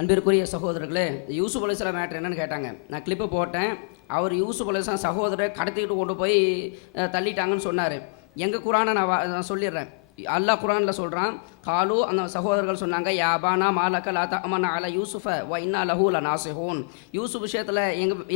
அன்பிற்குரிய சகோதரர்களே, யூசுப் அலைஹிஸ்ஸலாம் மேட்ரு என்னன்னு கேட்டாங்க. நான் கிளிப்பு போட்டேன். அவர் யூசுப் அலைஹிஸ்ஸலாம் சகோதரரை கடத்திக்கிட்டு கொண்டு போய் தள்ளிட்டாங்கன்னு சொன்னார். எங்கள் குரானை நான் சொல்லிடுறேன். அல்லாஹ் குரானில் சொல்கிறான், காலு அந்த சகோதரர்கள் சொன்னாங்க, யாபானா மாலக்க லா தஅமன அல யூசுஃப வ இன்னா லஹு லநாசிஹூன். யூசுப் விஷயத்தில்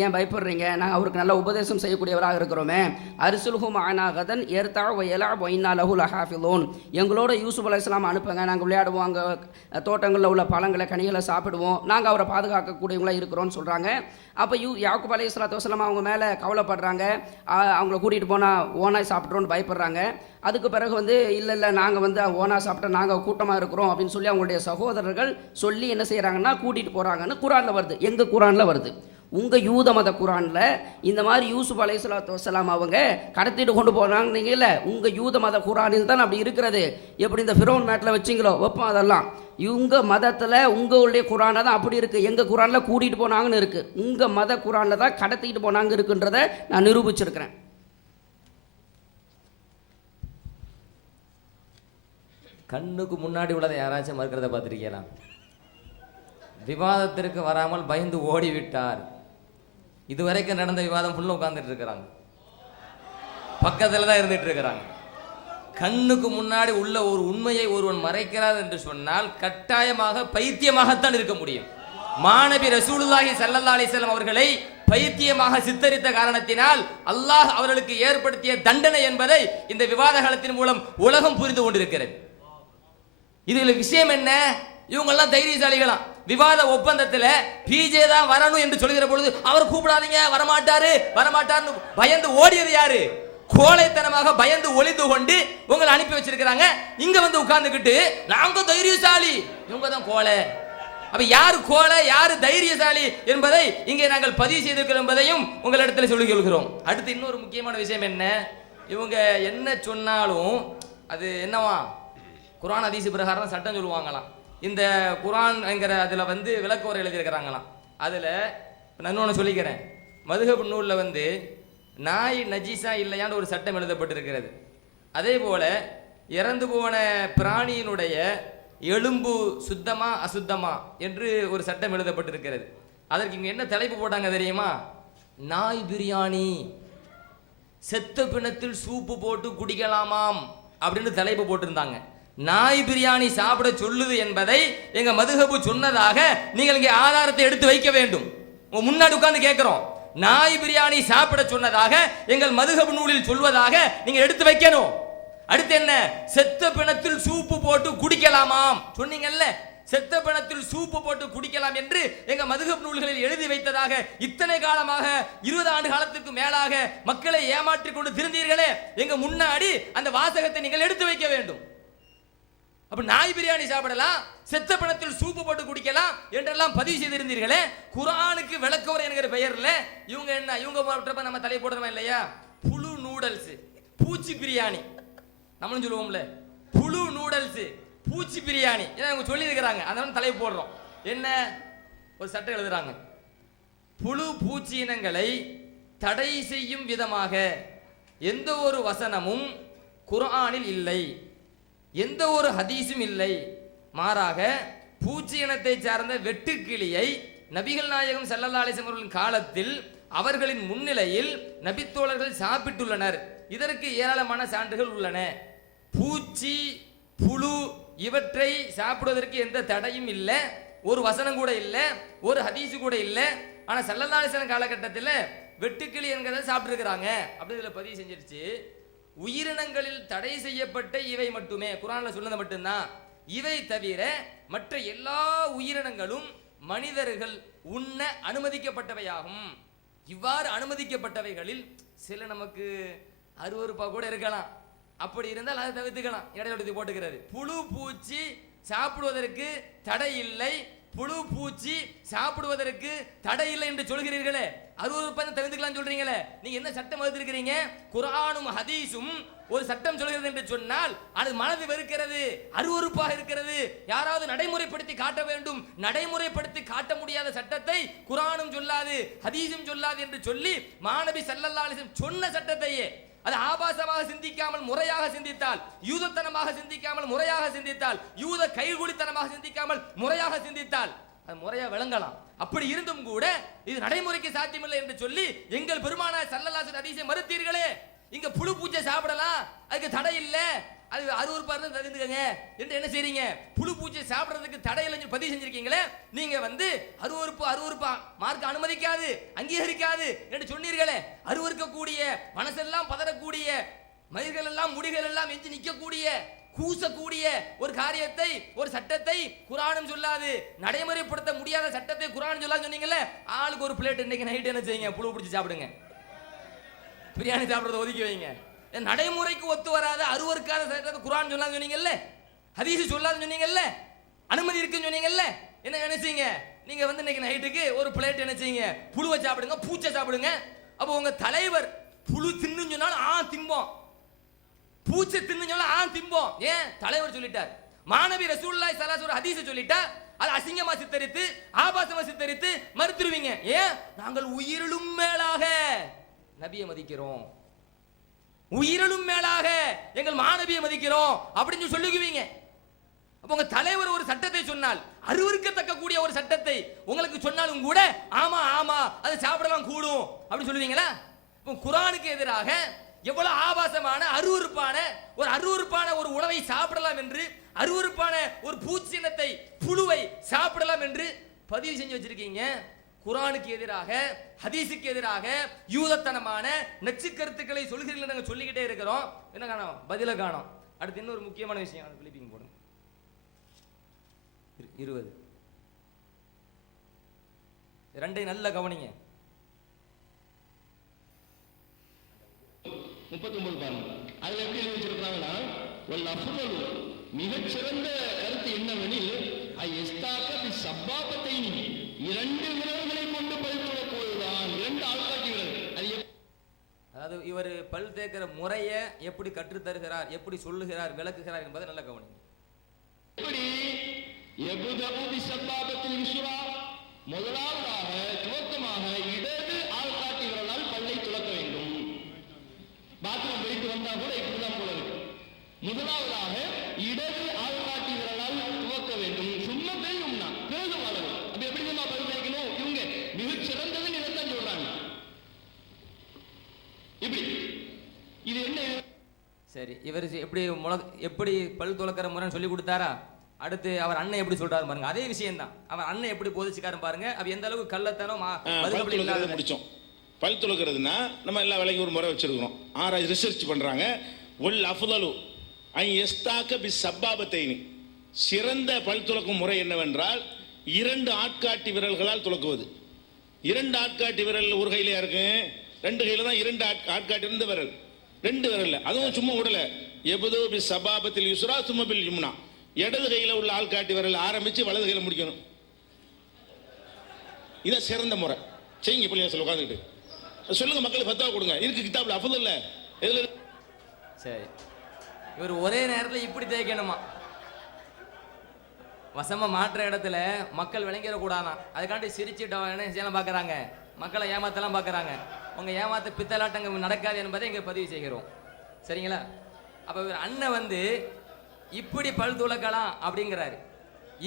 ஏன் பயப்படுறீங்க? நாங்கள் அவருக்கு நல்ல உபதேசம் செய்யக்கூடியவராக இருக்கிறோமே. அர்சுல்ஹு மஅனா கதன் யர்தா வ யலஅப் வ இன்னா லஹு லஹாஃபிலூன். எங்களோட யூசுப் அலைஹிஸ்ஸலாம் அனுப்புங்க, நாங்கள் விளையாடுவோம், அங்கே தோட்டங்களில் உள்ள பழங்களை கனிகளை சாப்பிடுவோம், நாங்கள் அவரை பாதுகாக்கக்கூடியவங்களாக இருக்கிறோன்னு சொல்கிறாங்க. அப்போ யாக்கூப் அலைஹிஸ்ஸலாத்து வஸ்ஸலாம் அவங்க மேலே கவலைப்படுறாங்க. அவங்கள கூட்டிகிட்டு போனால் ஓனாய் சாப்பிட்றோன்னு பயப்படுறாங்க. அதுக்கு பிறகு இல்லை நாங்கள் ஓனா சாப்பிட்டா நாங்கள் கூட்டமாக இருக்கிறோம் அப்படின்னு சொல்லி அவங்களுடைய சகோதரர்கள் சொல்லி என்ன செய்கிறாங்கன்னா கூட்டிகிட்டு போகிறாங்கன்னு குரானில் வருது. எங்கள் குரானில் வருது. உங்கள் யூத மத குரானில் இந்த மாதிரி யூசுப் அலைஹிஸ்ஸலாத்து வஸ்ஸலாம் அவங்க கடத்திட்டு கொண்டு போனாங்கன்னீங்கல்ல, உங்கள் யூத மத குரானில் தான் அப்படி இருக்கிறது. எப்படி இந்த ஃபிரௌன் மேட்டில் வச்சிங்களோ வைப்போம். அதெல்லாம் உங்கள் மதத்தில் உங்களுடைய குரானில் தான் அப்படி இருக்குது. எங்கள் குரானில் கூட்டிகிட்டு போனாங்கன்னு இருக்குது. உங்கள் மத குரானில் தான் கடத்திக்கிட்டு போனாங்க இருக்குன்றதை நான் நிரூபிச்சிருக்கிறேன். கண்ணுக்கு முன்னாடி உள்ளதை யாராச்சும் மறுக்கிறத பார்த்துருக்கீங்களா? விவாதத்திற்கு வராமல் பயந்து ஓடிவிட்டார். இதுவரைக்கும் நடந்த விவாதம் ஃபுல்லாக உட்கார்ந்துட்டு இருக்கிறாங்க, பக்கத்தில் தான் இருந்துட்டு இருக்கிறாங்க. கண்ணுக்கு முன்னாடி உள்ள ஒரு உண்மையை ஒருவன் மறைக்கிறார் என்று சொன்னால் கட்டாயமாக பைத்தியமாகத்தான் இருக்க முடியும். மாநபி ரசூலுல்லாஹி ஸல்லல்லாஹு அலைஹி வஸல்லம் அவர்களை பைத்தியமாக சித்தரித்த காரணத்தினால் அல்லாஹ் அவர்களுக்கு ஏற்படுத்திய தண்டனை என்பதை இந்த விவாத காலத்தின் மூலம் உலகம் புரிந்து கொண்டிருக்கிறது. இதுல விஷயம் என்ன? இவங்கெல்லாம் தைரியசாலிகளாம். விவாத ஒப்பந்தத்தில் பிஜே தான் வரணும் என்று சொல்கிற பொழுது அவர் கூப்பிடாதீங்க, வரமாட்டாருன்னு பயந்து ஓடியது யாரு? கோழைத்தனமாக பயந்து ஒளிந்து கொண்டு உங்களை அனுப்பி வச்சிருக்கிறாங்க. இங்க உட்கார்ந்துக்கிட்டு நாங்க தைரியசாலி, இவங்க தான் கோழை. அப்ப யாரு கோழை யாரு தைரியசாலி என்பதை இங்கே நாங்கள் பதிவு செய்திருக்கிறோம் என்பதையும் உங்களிடத்தில் சொல்லிக் கொள்கிறோம். அடுத்து இன்னொரு முக்கியமான விஷயம் என்ன? இவங்க என்ன சொன்னாலும் அது என்னவா? குரான் ஹதீஸ் பிரகாரம் சட்டம் சொல்லுவாங்களாம். இந்த குரான் என்கிற அதில் விளக்கோரை எழுதியிருக்கிறாங்களாம். அதில் நான் இன்னொன்று சொல்லிக்கிறேன். மதுஹப் நூலில் நாய் நஜீஸா இல்லையான்னு ஒரு சட்டம் எழுதப்பட்டிருக்கிறது. அதே போல் இறந்து போன பிராணியினுடைய எலும்பு சுத்தமா அசுத்தமா என்று ஒரு சட்டம் எழுதப்பட்டிருக்கிறது. அதற்கு இங்கே என்ன தலைப்பு போட்டாங்க தெரியுமா? நாய் பிரியாணி, செத்த பிணத்தில் சூப்பு போட்டு குடிக்கலாமாம் அப்படின்னு தலைப்பு போட்டிருந்தாங்க. நாய் பிரியாணி சாப்பிட சொல்லுது என்பதை எங்க மதுஹபு சொன்னதாக நீங்கள் இங்கே ஆதாரத்தை எடுத்து வைக்க வேண்டும். முன்னாடி உட்கார்ந்து கேட்கிறோம், நாய் பிரியாணி சாப்பிட சொன்னதாக எங்கள் மதுஹபு நூலில் சொல்வதாக நீங்க எடுத்து வைக்கணும். அடுத்து என்ன? செத்த பிணத்தில் சூப்பு போட்டு குடிக்கலாமாம் சொன்னீங்கல்ல, செத்த பிணத்தில் சூப்பு போட்டு குடிக்கலாம் என்று எங்க மதுஹப் நூல்களில் எழுதி வைத்ததாக இத்தனை காலமாக 20 ஆண்டு காலத்துக்கு மேலாக மக்களை ஏமாற்றிக் கொண்டு திருந்தீர்களே, எங்க முன்னாடி அந்த வாசகத்தை நீங்கள் எடுத்து வைக்க வேண்டும். அப்ப நாய் பிரியாணி சாப்பிடலாம், செத்த பணத்தில் சூப்பு போட்டு குடிக்கலாம் என்றெல்லாம் பதிவு செய்திருந்தீர்களே. குரானுக்கு விளக்கோரை என்கிற பெயர்ல இவங்க என்ன? இவங்க போட்டப்ப நம்ம தலை போடுறோமா இல்லையா? புழு நூடல்ஸ், பூச்சி பிரியாணி, நம்மளும் சொல்லுவோம்ல புழு நூடல்ஸ் பூச்சி பிரியாணி இவங்க சொல்லி இருக்கிறாங்க. அதனால தலை போடுறோம். என்ன? ஒரு சட்டம் எழுதுறாங்க, புழு பூச்சி இனங்களை தடை செய்யும் விதமாக எந்த ஒரு வசனமும் குர்ஆனில் இல்லை, எந்த ஒரு ஹதீஸும் இல்லை. மாறாக பூச்சி இனத்தை சார்ந்த வெட்டுக்கிளியை நபிகள் நாயகம் ஸல்லல்லாஹு அலைஹி வஸல்லம் காலத்தில் அவர்களின் முன்னிலையில் நபித்தோழர்கள் சாப்பிட்டுள்ளனர். இதற்கு ஏராளமான சான்றுகள் உள்ளன. பூச்சி புழு இவற்றை சாப்பிடுவதற்கு எந்த தடையும் இல்லை, ஒரு வசனம் கூட இல்லை, ஒரு ஹதீஸ் கூட இல்லை. ஆனா ஸல்லல்லாஹு அலைஹி வஸல்லம் காலகட்டத்தில் வெட்டுக்கிளி என்கிறத சாப்பிட்டு இருக்கிறாங்க. அப்படி இதுல பதிவு செஞ்சிருச்சு. உயிரினங்களில் தடை செய்யப்பட்ட இவை மட்டுமே, குர்ஆன்ல சொன்னது மட்டும்தான். இவை தவிர மற்ற எல்லா உயிரினங்களும் மனிதர்கள் உண்ண அனுமதிக்கப்பட்டவையாகும். இவ்வாறு அனுமதிக்கப்பட்டவைகளில் சில நமக்கு அருவருப்பா கூட இருக்கலாம். அப்படி இருந்தால் அதை தவிர்த்துக்கலாம். இடைவெளி போட்டுக்கிறது. புழு பூச்சி சாப்பிடுவதற்கு தடை இல்லை, புழு பூச்சி சாப்பிடுவதற்கு தடை இல்லை என்று சொல்கிறீர்களே, அருவருப்பை தவிர்த்துக்கலாம் சொல்றீங்களே, நீங்க என்ன சட்டம் வகுத்திருக்கிறீங்க? குர்ஆனும் ஹதீஸும் ஒரு சட்டம் சொல்கிறது என்று சொன்னால் அது மனது வெறுக்கிறது, அருவருப்பாக இருக்கிறது. யாராவது நடைமுறைப்படுத்தி காட்ட வேண்டும். நடைமுறைப்படுத்தி காட்ட முடியாத சட்டத்தை குர்ஆனும் சொல்லாது ஹதீஸும் சொல்லாது என்று சொல்லி மாநபி ஸல்லல்லாஹு அலைஹி வஸல்லம் சொன்ன சட்டத்தையே அது ஆபாசமாக சிந்திக்காமல் முறையாக சிந்தித்தால், யூதத்தனமாக சிந்திக்காமல் முறையாக சிந்தித்தால், யூத கைகூலித்தனமாக சிந்திக்காமல் முறையாக சிந்தித்தால் அது முறையா விளங்கலாம். அப்படி இருந்தும் கூட இது நடைமுறைக்கு சாத்தியமில்லை என்று சொல்லி எங்கள் பெருமானார் ஸல்லல்லாஹு அலைஹி ஹதீஸை மறுத்தீர்களே. இங்க புழு பூச்சை சாப்பிடலாம், அதுக்கு தடை இல்ல, அது அருவருப்பா இருந்து தவிர்த்துக்கங்க என்று என்ன செய்றீங்க? புழு பூச்சை சாப்பிடுறதுக்கு தடை இல்லைன்னு பதிவு செஞ்சிருக்கீங்களே. நீங்க அருவருப்பா மார்க்க அனுமதிக்காது, அங்கீகரிக்காது என்று சொன்னீர்களே. அருவருக்கக்கூடிய, மனசெல்லாம் பதறக்கூடிய, மயிர்கள் எல்லாம் முடிகள் எல்லாம் எஞ்சி நிற்கக்கூடிய, கூசக்கூடிய ஒரு காரியத்தை, ஒரு சட்டத்தை குர்ஆனும் சொல்லாது, நடைமுறைப்படுத்த முடியாத சட்டத்தை குர்ஆன் சொல்லாது சொன்னீங்கல்ல. ஆளுக்கு ஒரு பிளேட் இன்னைக்கு நைட் என்ன செய்யுங்க? புழு பிடிச்சி சாப்பிடுங்க, பிரியாணி சாப்பிடுறத ஒதுக்கி வைங்க. நடைமுறைக்கு ஒத்து வராத அருவருக்காத சட்டத்தை குர்ஆன் சொல்லாது சொன்னீங்கல்ல, ஹதீஸ் சொல்லாது சொன்னீங்கல்ல, அனுமதி இருக்குன்னு சொன்னீங்கல்ல. என்ன நினைச்சீங்க? நீங்க வந்து இன்னைக்கு நைட்டுக்கு ஒரு பிளேட் என்ன செய்யுங்க? புழுவை சாப்பிடுங்க, பூச்சை சாப்பிடுங்க. அப்போ உங்க தலைவர் புழு தின்னு சொன்னாலும் திம்போம், பூச்சை தின்னு திம்போம். ஏன்? தலைவர் சொல்லிட்டார். மாணவி ரசூலுல்லாஹி ஸல்லல்லாஹு அலைஹி வஸல்லம் ஹதீஸ் சொல்லிட்டா அது அசிங்கமா சித்தரித்து, ஆபாசமா சித்தரித்து மறுத்துருவீங்க. ஏன்? நாங்கள் உயிரிலும் மேலாக நபியை மதிக்கிறோம், உயிரிலும் மேலாக எங்கள் மாணவியை மதிக்கிறோம் அப்படின்னு சொல்லுவீங்க. அப்ப உங்க தலைவர் ஒரு சட்டத்தை சொன்னால், அருவருக்கத்தக்க கூடிய ஒரு சட்டத்தை உங்களுக்கு சொன்னாலும் கூட ஆமா ஆமா அதை சாப்பிடலாம் கூடும் அப்படின்னு சொல்லுவீங்களா? இப்போ குர்ஆனுக்கு எதிராக எவ்வளவு ஆபாசமான அருவருப்பான ஒரு உணவை சாப்பிடலாம் என்று, அருவருப்பான ஒரு பூச்சினத்தை, புழுவை சாப்பிடலாம் என்று பதிவு செஞ்சு வச்சிருக்கீங்க. குர்ஆனுக்கு எதிராக, ஹதீஸுக்கு எதிராக யூதத்தனமான நச்சு கருத்துக்களை சொல்கிறீர்கள். நாங்கள் சொல்லிக்கிட்டே இருக்கிறோம். என்ன காணோம்? பதில காணோம். அடுத்து இன்னொரு முக்கியமான விஷயம், கிளிப்பிங் போடுங்க. 20 ரெண்டை நல்ல கவனிங்க. 39 பாருங்க. அதுல எப்படி எழுதி வச்சிருக்காங்கன்னா, வல் அஃதலு மிகச்சிறந்த கருத்து என்னவெனில் ஐஸ்தாக பி சப்பாபத்தைனி, 2 விரல்களை கொண்டு பல் துலக்குவதுதான். 2 ஆள்காட்டி விரல். அதாவது இவர் பல் தேக்கிற முறையை எப்படி கற்றுத் தருகிறார், எப்படி சொல்லுகிறார், விளக்குகிறார் என்பதை நல்ல கவனிங்க. எப்படி யபுதஉ பி சப்பாபத்தில் யுஸ்ரா, முதலாவதாக துவக்கமாக இடது ஆள்காட்டி விரலால் பல்லை துலக்க வேண்டும். பாத்ரூம் போயிட்டு வந்தா கூட இப்படிதான் போல இருக்கு. முதலாவதாக இடது ஆள்காட்டி விரலால் துவக்க வேண்டும். சும்மா பேரும்னா பேரும் அளவு. அப்ப எப்படி நம்ம பல் தேய்க்கணும்? இவங்க மிகச் சிறந்ததுன்னு இதைத்தான் சொல்றாங்க. இப்படி இது என்ன? சரி, இவர் எப்படி பல் துலக்கிற முறைன்னு சொல்லி கொடுத்தாரா? அடுத்து அவர் அண்ணன் எப்படி சொல்றாரு பாருங்க. அதே விஷயம் தான். அவர் அண்ணன் எப்படி போதிச்சுக்காரு பாருங்க. அப்ப எந்த அளவுக்கு கள்ளத்தனம் முடிச்சோம். பல் துலக்கிறதுனா நம்ம எல்லா வேலைக்கும் ஒரு முறை வச்சிருக்கிறோம். ஆராய்ச்சி ரிசர்ச் பண்றாங்க. ஒல் அஃதலு ஐ யஸ்தாக பி சப்பாபத்தைனி, சிறந்த பல் துலக்கும் முறை என்னவென்றால் 2 ஆட்காட்டி விரல்களால் துலக்குவது. 2 ஆட்காட்டி விரல் ஒரு கையில இருக்கு, 2 கையில தான் 2 ஆட்காட்டி இருந்த விரல், 2 விரல்ல. அதுவும் சும்மா விடல. எபுது பி சபாபத்தில் யுஸ்ரா சும்ம பில் யும்னா, இடது கையில உள்ள ஆள்காட்டி விரல் ஆரம்பிச்சு வலது கையில முடிக்கணும். இதான் சிறந்த முறை. செய்யுங்க பள்ளிவாசல் உட்காந்துக்கிட்டு சொல்லுங்க, மக்களுக்கு ஃபத்வா கொடுங்க. இருக்கு கிதாப்ல அஃதல் எதுல. சரி, இவர் ஒரே நேரத்தில் இப்படி தேய்க்கணுமா? வசமா மாற்ற இடத்துல மக்கள் விளங்கிட கூடாதான். அதுக்காண்டி சிரிச்சுட்டு என்ன செய்யலாம் பார்க்குறாங்க, மக்களை ஏமாத்தலாம் பார்க்குறாங்க. உங்க ஏமாத்த பித்தலாட்டங்க நடக்காது என்பதை இங்கே பதிவு செய்கிறோம். சரிங்களா? அப்போ இவர் அண்ணன் வந்து இப்படி பல் துலக்கலாம் அப்படிங்கிறாரு.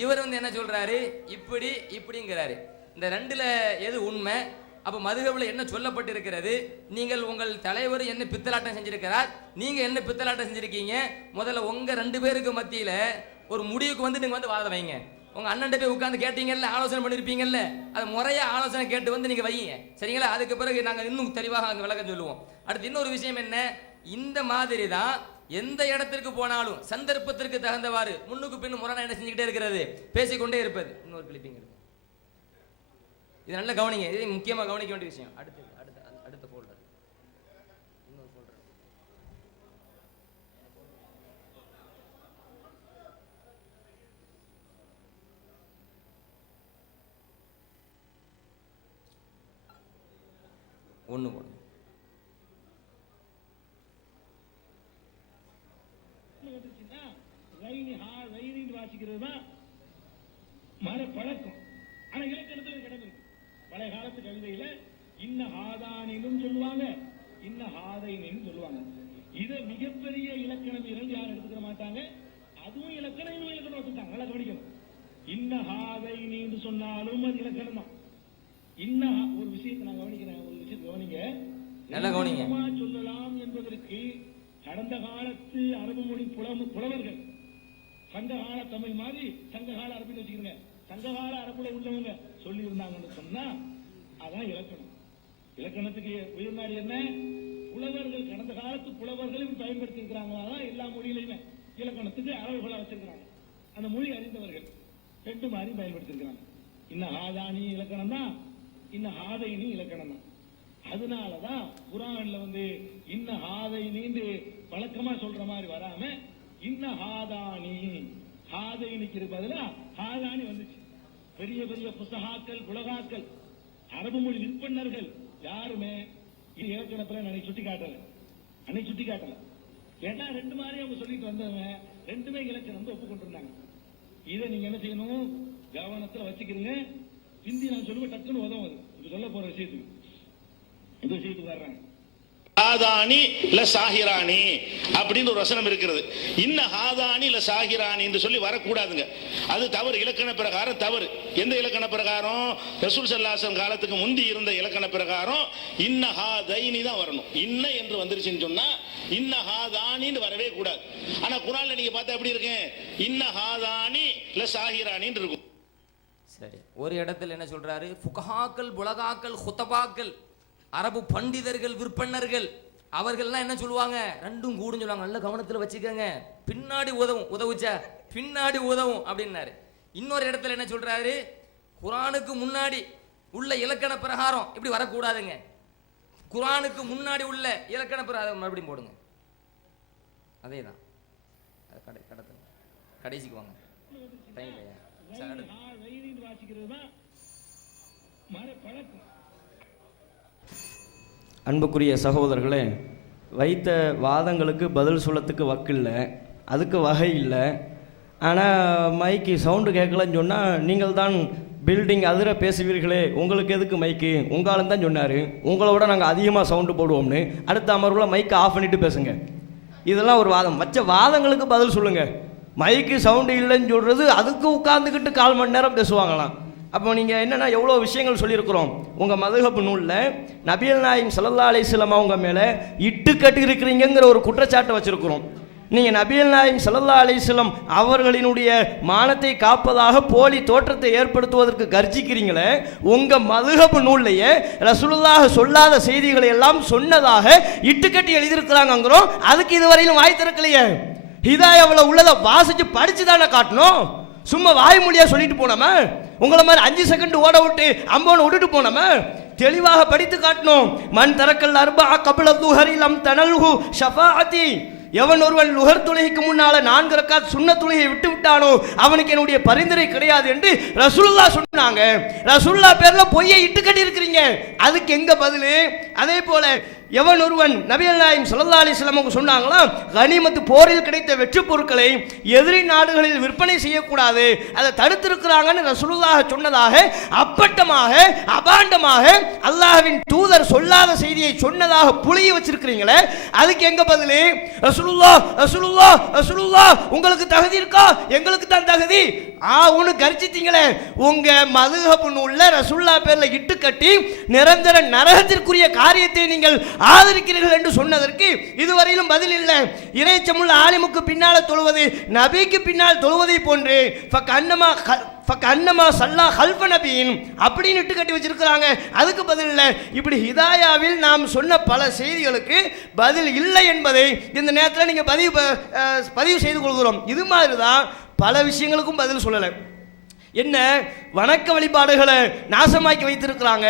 இவர் வந்து என்ன சொல்றாரு? இப்படிங்கிறாரு. இந்த ரெண்டுல எது உண்மை? அப்ப மதுஹப்ல என்ன சொல்லப்பட்டிருக்கிறது? நீங்கள் உங்கள் தலைவர் என்ன பித்தலாட்டம் செஞ்சிருக்கிறார், நீங்க என்ன பித்தலாட்டம் செஞ்சிருக்கீங்க. முதல்ல உங்க 2 பேருக்கு மத்தியில ஒரு முடிவுக்கு வந்து நீங்க வந்து வாத வைங்க. உங்க அண்ணன் போய் உட்கார்ந்து கேட்டீங்கல்ல, ஆலோசனை பண்ணிருப்பீங்கல்ல, அது முறையா ஆலோசனை கேட்டு வந்து நீங்க வைங்க. சரிங்களா? அதுக்கு பிறகு நாங்க இன்னும் தெளிவாக அங்க விளக்கம் சொல்லுவோம். அடுத்து இன்னொரு விஷயம் என்ன, இந்த மாதிரி தான் எந்த இடத்திற்கு போனாலும் சந்தர்ப்பத்திற்கு தகுந்தவாறு முன்னுக்கு பின்னு முரணா என்ன செஞ்சுக்கிட்டே இருக்கிறது, பேசிக்கொண்டே இருப்பது. இன்னொரு கிளிப்பிங் இருக்கு, இது நல்ல கவனிங்க. இது முக்கியமாக கவனிக்க வேண்டிய விஷயம். அடுத்த ஃபோல்டர், இன்னொரு ஃபோல்டர். ஒன்று போடுங்க. வாசிக்கிறது தான் மர பழக்கம். ஆனா இலக்கணத்துல கிடக்கு. பழைய காலத்து கவிதையில இன்ன ஹாதானினும் சொல்லுவாங்க, இன்ன ஹாதைனும் சொல்லுவாங்க. இதை மிகப்பெரிய இலக்கணம் 2 யாரும் எடுத்துக்க மாட்டாங்க. அதுவும் இலக்கணம், இதுவும் இலக்கணம் வச்சுட்டாங்க. நல்லா கவனிக்கணும். இன்னஹாதைனின்னு சொன்னாலும் அது இலக்கணம் தான். ஒரு விஷயத்தை நான் கவனிக்கிறேன், ஒரு விஷயத்தை கவனிங்க. நல்லா கவனிங்க. சொல்லலாம் என்பதற்கு கடந்த காலத்து அரபு மொழி புலவர்கள், சங்ககால தமிழ் மாதிரி சங்ககால அரபில் வச்சுக்கிறீங்க, சங்ககால அரபுல உள்ளவங்க சொல்லி இருந்தாங்கன்னு சொன்னா அதான் இலக்கணம். இலக்கணத்துக்கு உயிர்நாடி என்ன? புலவர்கள், கடந்த காலத்து புலவர்களும் பயன்படுத்தி இருக்கிறாங்க. அதான் எல்லா மொழியிலையுமே இலக்கணத்துக்கு அளவுகளை வச்சிருக்கிறாங்க. அந்த மொழி அறிந்தவர்கள் ரெண்டு மாதிரி பயன்படுத்தி இருக்கிறாங்க. இன்னும் ஆதானி இலக்கணம் தான், இன்னும் ஆதைனி இலக்கணம் தான். அதனாலதான் குர்ஆன்ல இன்ன ஆதைனின்னு வழக்கமா சொல்ற மாதிரி வராம இன்ன ஹாதானி, ஹாதைனிக்கு பதிலா ஹாதானி வந்துச்சு. பெரிய பெரிய புஸ்தகாக்கள், புலகாக்கள், அரபு மொழி விற்பனர்கள் யாருமே இது இலக்கணத்துல அன்னைக்கு சுட்டி காட்டல. ஏன்னா ரெண்டு மாதிரி அவங்க சொல்லிட்டு வந்தவங்க ரெண்டுமே இலக்கணம் ஒப்புக்கொண்டிருந்தாங்க. இதை நீங்க என்ன செய்யணும், கவனத்துல வச்சுக்கிறீங்க. ஹிந்தி நான் சொல்லுவேன், டக்குன்னு உதவும். இது சொல்ல போற விஷயத்துக்கு வர்றாங்க. ஹாதானி ல சாஹிரானி அப்படின்னு ஒரு வசனம் இருக்கிறது. இன்ன ஹாதானி ல சாஹிரானி என்று சொல்லி வரக்கூடாதுங்க. அது தவறு, இலக்கண பிரகாரம் தவறு. எந்த இலக்கண பிரகாரம்? ரசூல் ஸல்லல்லாஹு அலைஹி வஸல்லம் காலத்துக்கு முந்தி இருந்த இலக்கண பிரகாரம் இன்ன ஹாதைனி தான் வரணும். இன்ன என்று வந்துருச்சுன்னு சொன்னா இன்ன ஹாதானின்னு வரவே கூடாது. ஆனா குர்ஆன்ல நீங்க பார்த்தா எப்படி இருக்கு? இன்ன ஹாதானி ல சாஹிரானின்னு இருக்கும். சரி, ஒரு இடத்துல என்ன சொல்றாரு? ஃபுகஹாக்கள், புலகாக்கள், குத்தபாக்கள், அரபு பண்டிதர்கள், விற்பனர்கள், அவர்கள்லாம் என்ன சொல்லுவாங்க? ரெண்டும் கூடும் சொல்லுவாங்க. நல்ல கவனத்தில் வச்சுக்கோங்க, பின்னாடி உதவுச்சா பின்னாடி உதவும் அப்படின்னாரு. இன்னொரு இடத்துல என்ன சொல்றாரு? குர்ஆனுக்கு முன்னாடி உள்ள இலக்கண பிரகாரம் இப்படி வரக்கூடாதுங்க. குர்ஆனுக்கு முன்னாடி உள்ள இலக்கண பிரகாரம் மறுபடியும் போடுங்க. அதே தான், கடைசிக்கு வாங்க. அன்புக்குரிய சகோதரர்களே, வைத்த வாதங்களுக்கு பதில் சொல்லத்துக்கு வக்கில்லை, அதுக்கு வகை இல்லை. ஆனால் மைக்கு சவுண்டு கேட்கலன்னு சொன்னால் நீங்கள் தான் பில்டிங் அதிர பேசுவீர்களே, உங்களுக்கு எதுக்கு மைக்கு? உங்களாலும் தான் சொன்னார், உங்களோட நாங்கள் அதிகமாக சவுண்டு போடுவோம்னு. அடுத்த அமர்வில் மைக்கை ஆஃப் பண்ணிவிட்டு பேசுங்க. இதெல்லாம் ஒரு வாதம். வச்ச வாதங்களுக்கு பதில் சொல்லுங்கள். மைக்கு சவுண்டு இல்லைன்னு சொல்கிறது, அதுக்கு உட்காந்துக்கிட்டு 1/4 மணி நேரம் பேசுவாங்களாம். அப்போ நீங்கள் என்னென்னா எவ்வளோ விஷயங்கள் சொல்லியிருக்கிறோம். உங்கள் மதுஹப் நூலில் நபிகள் நாயகம் ஸல்லல்லாஹு அலைஹி வஸல்லம் அவங்க மேலே இட்டு கட்டி இருக்கிறீங்கிற ஒரு குற்றச்சாட்டை வச்சுருக்கிறோம். நீங்கள் நபிகள் நாயகம் ஸல்லல்லாஹு அலைஹி வஸல்லம் அவர்களினுடைய மானத்தை காப்பதாக போலி தோற்றத்தை ஏற்படுத்துவதற்கு கர்ஜிக்கிறீங்களே, உங்கள் மதுஹப் நூல்லையே ரசூலுல்லாஹ் சொல்லாத செய்திகளை எல்லாம் சொன்னதாக இட்டுக்கட்டி எழுதியிருக்கிறாங்கிறோம். அதுக்கு இதுவரையிலும் வாய் திறக்கலையே. ஹிதாயாவில் உள்ளதை வாசிச்சு படிச்சு தானே காட்டணும். சும்மா வாய்மொழியா சொல்லிட்டு போனோமா? உங்களை மாதிரி 5 செகண்ட் ஓட விட்டு அம்போன்னு விட்டுட்டு போனோமா? தெளிவாக படித்து காட்டணும். மன் தரக்கல் அர்பா கபில துஹரி லம் தனல்ஹு ஷஃபாஅத்தி. எவன் ஒருவன் லுஹர் தொழுகைக்கு முன்னால 4 ரக்காத் சுன்னத் தொழுகையை விட்டு விட்டானோ அவனுக்கு என்னுடைய பரிந்துரை கிடையாது என்று ரசூலுல்லாஹ் சொன்னாங்க. ரசூலுல்லாஹ் பேர்ல பொய்யை இட்டு கட்டி இருக்கிறீங்க, அதுக்கு எங்க பதில்? அதே போல எவன் ஒருவன் நபிகள் நாயகம் ஸல்லல்லாஹு அலைஹி வஸல்லம் சொன்னாங்களாம், கனிமத்து போரில் கிடைத்த வெற்றி பொருட்களை எதிரி நாடுகளில் விற்பனை செய்யக்கூடாது, அதை தடுத்திருக்கிறாங்கன்னு ரசூலுல்லாஹ் சொன்னதாக அப்பட்டமாக அபாண்டமாக அல்லாஹ்வின் தூதர் சொல்லாத செய்தியை சொன்னதாக புளிய வச்சிருக்கிறீங்களே, அதுக்கு எங்க பதில்? ரசூலுல்லாஹ் ரசூலுல்லாஹ் ரசூலுல்லாஹ் உங்களுக்கு தகுதி இருக்கா? எங்களுக்கு தான் தகுதி. உன்னு கரிச்சிட்டீங்களே. உங்க மதுஹப் நூல்ல ரசூலுல்லாஹ் பேர்ல இட்டு கட்டி நிரந்தர நரகத்திற்குரிய காரியத்தை நீங்கள் ஆதரிக்கிறீர்கள் என்று சொன்னதற்கு இதுவரையிலும் பதில் இல்லை. இறைச்சமுள்ள ஆலிமுக்கு பின்னால் தொழுவது நபிக்கு பின்னால் தொழுவதை போன்று அன்னமா சல்லா ஹல்ஃப நபியின் அப்படின்னு இட்டு கட்டி வச்சிருக்கிறாங்க, அதுக்கு பதில் இல்லை. இப்படி ஹிதாயாவில் நாம் சொன்ன பல செய்திகளுக்கு பதில் இல்லை என்பதை இந்த நேரத்தில் நீங்கள் பதிவு செய்து கொள்கிறோம். இது மாதிரி தான் பல விஷயங்களுக்கும் பதில் சொல்லலை. என்ன வணக்க வழிபாடுகளை நாசமாக்கி வைத்திருக்கிறாங்க.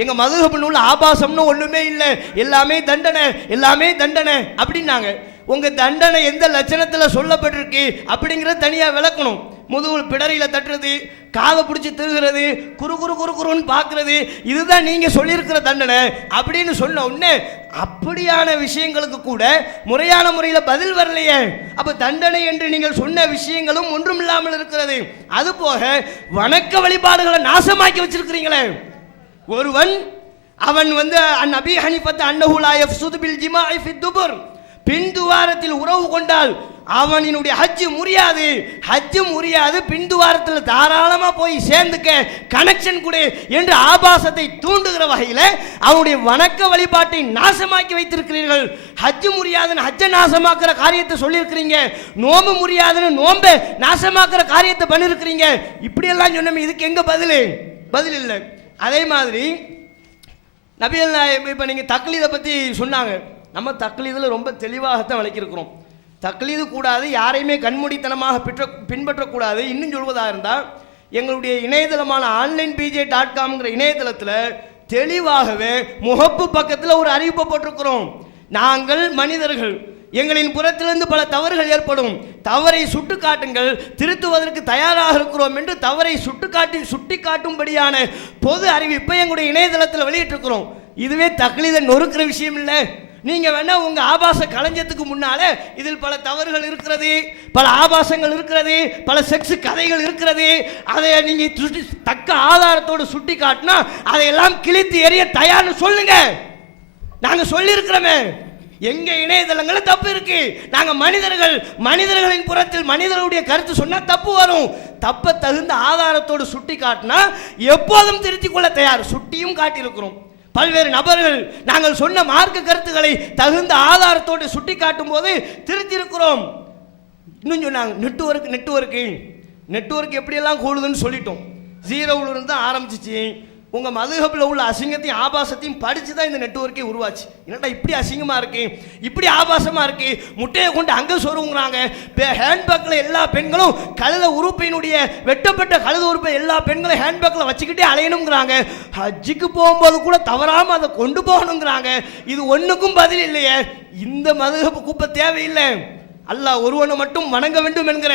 எங்க மதுஹப் நூல் ஆபாசம்னு ஒண்ணுமே இல்லை, எல்லாமே தண்டனை, எல்லாமே தண்டனை அப்படின்னாங்க. உங்க தண்டனை எந்த லட்சணத்துல சொல்லப்பட்டிருக்கு அப்படிங்கறத தனியா விளக்கணும். முதுகுல் பிடரியில தட்டுறது, காதை பிடிச்சி திருகிறது, குறு குறு குறு குறுன்னு பார்க்கறது, இதுதான் நீங்க சொல்லியிருக்கிற தண்டனை அப்படின்னு சொன்ன உடனே அப்படியான விஷயங்களுக்கு கூட முறையான முறையில் பதில் வரலையே. அப்ப தண்டனை என்று நீங்கள் சொன்ன விஷயங்களும் ஒன்றும் இல்லாமல் இருக்கிறது. அது போக வணக்க வழிபாடுகளை நாசமாக்கி வச்சிருக்கிறீங்களே. ஒருவன் அவன் நபி ஹனீஃபத் அன்னஹு லா யஃப்ஸுது பில் ஜிமாஇ ஃபி துபுர், பின் துவாரத்தில் உறவு கொண்டால் அவனினுடைய ஹஜ்ஜு முறியாது. ஹஜ்ஜு முறியாது, பின் துவாரத்தில் தாராளமா போய் சேர்ந்துக்க, கனெக்ஷன் கொடு என்று ஆபாசத்தை தூண்டுகிற வகையில் அவனுடைய வணக்க வழிபாட்டை நாசமாக்கி வைத்திருக்கிறீர்கள். ஹஜ்ஜு முறியாதுன்னு ஹஜ்ஜை நாசமாக்குற காரியத்தை சொல்லியிருக்கிறீங்க, நோம்பு முறியாதுன்னு நோம்பை நாசமாக்குற காரியத்தை பண்ணியிருக்கிறீங்க. இப்படியெல்லாம் சொன்னோம், இதுக்கு எங்க பதில் இல்லை. அதே மாதிரி நபிகள் நாயகம் இப்போ நீங்கள் தக்லீதை பற்றி சொன்னாங்க. நம்ம தக்லீதில் ரொம்ப தெளிவாகத்தான் விளக்கியிருக்கிறோம். தக்லீது கூடாது, யாரையுமே கண்மூடித்தனமாக பின்பற்றக்கூடாது. இன்னும் சொல்வதாக இருந்தால் எங்களுடைய இணையதளமான onlinebj.comங்கிற இணையதளத்தில் தெளிவாகவே முகப்பு பக்கத்தில் ஒரு அறிவிப்பை போட்டிருக்கிறோம். நாங்கள் மனிதர்கள், எங்களின் புறத்திலிருந்து பல தவறுகள் ஏற்படும், தவறை சுட்டு காட்டுங்கள், திருத்துவதற்கு தயாராக இருக்கிறோம் என்று தவறை சுட்டி காட்டும்படியான பொது அறிவிப்பை எங்களுடைய இணையதளத்தில் வெளியிட்டிருக்கிறோம். இதுவே தக்லீதை நொறுக்கிற விஷயம் இல்லை. நீங்க வேணா உங்க ஆபாச களஞ்சத்துக்கு முன்னால இதில் பல தவறுகள் இருக்கிறது, பல ஆபாசங்கள் இருக்கிறது, பல செக்ஸ் கதைகள் இருக்கிறது, அதை நீங்க தக்க ஆதாரத்தோடு சுட்டி காட்டினா அதையெல்லாம் கிழித்து எறிய தயார்னு சொல்லுங்க. நாங்க சொல்லி இருக்கிறோமே, எங்க இணையதளங்கள தப்பு இருக்கு. நாங்க மனிதர்களின் புறத்தில் மனிதர்களுடைய கருத்து சொன்னா தப்பு வரும். தப்ப தகுந்த ஆதாரத்தோடு சுட்டி காட்டினா எப்போதும் திருத்திக் கொள்ள தயார். சுட்டியும் காட்டியிருக்கிறோம். பல்வேறு நபர்கள் நாங்கள் சொன்ன மார்க்க கருத்துக்களை தகுந்த ஆதாரத்தோடு சுட்டி காட்டும் போது திருத்திருக்கிறோம். இன்னும் சொன்னாங்க நெட்வொர்க் எப்படியெல்லாம் கூடுதுன்னு சொல்லிட்டோம். 0ல இருந்து தான் ஆரம்பிச்சிச்சு. உங்க மதுஹபில் உள்ள அசிங்கத்தையும் ஆபாசத்தையும் படிச்சு தான் இந்த நெட்வொர்க்கே உருவாச்சு. என்னடா இப்படி அசிங்கமா இருக்கு, இப்படி ஆபாசமா இருக்கு, முட்டையை கொண்டு அங்க சொருங்குறாங்க, ஹேண்ட்பேக்ல எல்லா பெண்களும் கழுத உறுப்பினுடைய வெட்டப்பட்ட கழுத உறுப்பை எல்லா பெண்களும் ஹேண்ட்பேக்ல வச்சுக்கிட்டே அலையணுங்கிறாங்க, ஹஜ்ஜுக்கு போகும்போது கூட தவறாம அதை கொண்டு போகணுங்கிறாங்க. இது ஒண்ணுக்கும் பதில் இல்லையே. இந்த மதுஹப் கூப்ப தேவையில்லை. அல்லாஹ் ஒருவனை மட்டும் வணங்க வேண்டும் என்கிற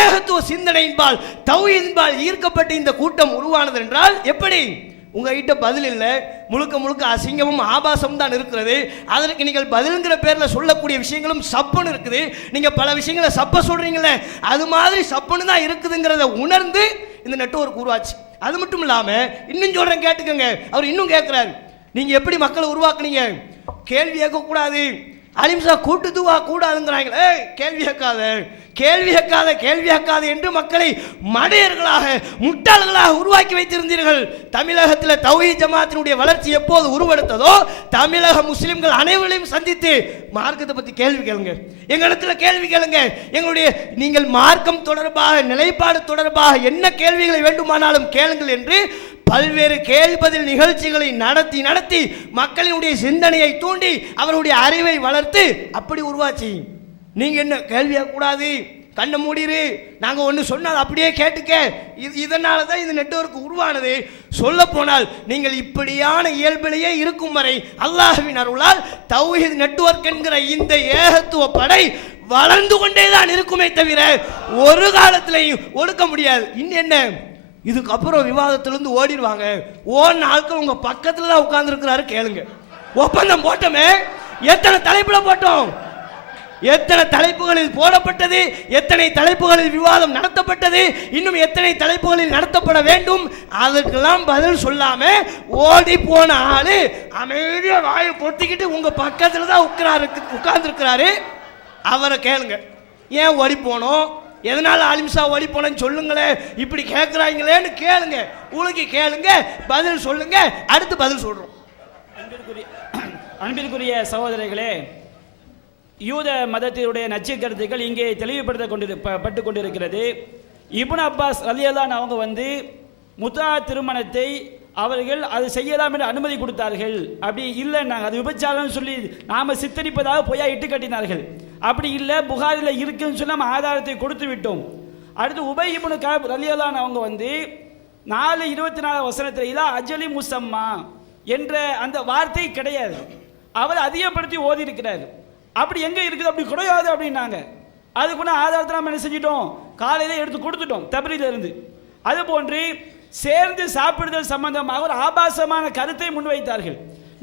ஏகத்துவ சிந்தனையின்பால் தௌஹீதின்பால் ஈர்க்கப்பட்ட இந்த கூட்டம் உருவானது என்றால் எப்படி? உங்ககிட்ட பதில் இல்லை, முழுக்க அசிங்கமும் ஆபாசமும் தான் இருக்கிறது. அதற்கு நீங்கள் பதில்ங்கிற பேரில் சொல்லக்கூடிய விஷயங்களும் சப்புன்னு இருக்குது. நீங்கள் பல விஷயங்களை சப்ப சொல்கிறீங்களே, அது மாதிரி சப்புன்னு தான் இருக்குதுங்கிறத உணர்ந்து இந்த நெட்வொர்க் உருவாச்சு. அது மட்டும் இல்லாமல் இன்னும் சொல்கிறேன், கேட்டுக்கோங்க. அவர் இன்னும் கேட்குறாரு, நீங்கள் எப்படி மக்களை உருவாக்குனீங்க? கேள்வி கேட்கக்கூடாது, அலிம்சா கூட்டுதுவா கூடாதுங்கிறாங்களே. கேள்வி கேட்காத என்று மக்களை மடையர்களாக முட்டாள்களாக உருவாக்கி வைத்திருந்தீர்கள். தமிழகத்தில் தௌஹீத் ஜமாத்தினுடைய வளர்ச்சி எப்போது உருவெடுத்ததோ தமிழக முஸ்லிம்கள் அனைவரையும் சந்தித்து மார்க்கத்தை பற்றி கேள்வி கேளுங்க, எங்களிடத்தில் கேள்வி கேளுங்க. எங்களுடைய நீங்கள் மார்க்கம் தொடர்பாக நிலைப்பாடு தொடர்பாக என்ன கேள்விகளை வேண்டுமானாலும் கேளுங்கள் என்று பல்வேறு கேள்வி பதில் நிகழ்ச்சிகளை நடத்தி மக்களினுடைய சிந்தனையை தூண்டி அவருடைய அறிவை வளர்த்து அப்படி உருவாச்சு. நீங்க என்ன கேள்வியா கூடாது, கண்ணை மூடிரு, நாங்க ஒன்று சொன்னால் அப்படியே கேட்டுக்க. இதனால தான் இந்த நெட்வொர்க் உருவானது. சொல்ல போனால் நீங்கள் இப்படியான இயல்பிலேயே இருக்கும் வரை அல்லாஹ்வின் அருளால் தௌஹீத் நெட்வொர்க் என்கிற இந்த ஏகத்துவ படை வளர்ந்து கொண்டே தான் இருக்குமே தவிர ஒரு காலத்திலையும் ஒடுக்க முடியாது. இன்னும் என்ன, இதுக்கப்புறம் விவாதத்திலிருந்து ஓடிடுவாங்க. ஓடின ஆட்கள் உங்க பக்கத்துல தான் உட்கார்ந்து இருக்கிறாரு, கேளுங்க. ஒப்பந்தம் போட்டோமே, எத்தனை தலைப்புல போட்டோம், எத்தனை தலைப்புகளில் போடப்பட்டது, எத்தனை தலைப்புகளில் விவாதம் நடத்தப்பட்டது, இன்னும் எத்தனை தலைப்புகளில் நடத்தப்பட வேண்டும், அதுக்கெல்லாம் பதில் சொல்லாம ஓடி போன ஆளு அமைதியா வாயை பொத்திக்கிட்டு உங்க பக்கத்துல தான் உட்கார்ந்து இருக்கிறாரு. அவரை கேளுங்க, ஏன் ஓடி போனோம், எதனால அலிம்சா ஓடி போனேன்னு சொல்லுங்களேன், இப்படி கேட்குறாங்களேன்னு கேளுங்க, உலகி கேளுங்க, பதில் சொல்லுங்க, அடுத்து பதில் சொல்றோம். அன்பிற்குரிய சகோதரர்களே, யூத மதத்தினுடைய நச்சு கருத்துக்கள் இங்கே தெளிவுபடுத்தப்பட்டு கொண்டிருக்கிறது. இப்னு அப்பாஸ் ரலியல்லாஹு அவங்க முத்தா திருமணத்தை அவர்கள் அது செய்யலாம் என்று அனுமதி கொடுத்தார்கள். அப்படி இல்லை, நாங்கள் அது விபச்சாரம் சொல்லி நாம் சித்தரிப்பதாக பொய்யா இட்டு கட்டினார்கள். அப்படி இல்லை, புகாரில் இருக்குன்னு சொல்லி நம்ம ஆதாரத்தை கொடுத்து விட்டோம். அடுத்து உபை இப்னு கஅப் ரலியல்லாஹு அவங்க 4:24 வசனத்தில் இதா அஜலி முசம்மா என்ற அந்த வார்த்தை கிடையாது, அவர் அதிகப்படுத்தி ஓதி இருக்கிறார். அப்படி எங்கே இருக்குது, அப்படி கிடையாது அப்படின்னாங்க. அதுக்குள்ள ஆதாரத்தை நம்ம என்ன செஞ்சிட்டோம், காலையில் எடுத்து கொடுத்துட்டோம் தப்ரீலிருந்து. அதுபோன்று சேர்ந்து சாப்பிடுதல் சம்பந்தமாக ஒரு ஆபாசமான கருத்தை முன்வைத்தார்கள்.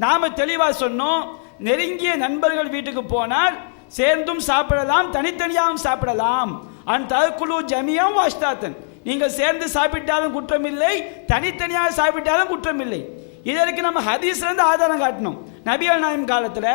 நாம தெளிவாக சொன்னோம், நெருங்கிய நண்பர்கள் வீட்டுக்கு போனால் சேர்ந்தும் சாப்பிடலாம், தனித்தனியாகவும் சாப்பிடலாம். அன் தகுலு ஜமியம் வாஷ்தாத்தன், நீங்கள் சேர்ந்து சாப்பிட்டாலும் குற்றம் இல்லை, தனித்தனியாக சாப்பிட்டாலும் குற்றம் இல்லை. இதற்கு நம்ம ஹதீஸ்லேருந்து ஆதாரம் காட்டணும். நபிகள் நாயகம் காலத்தில்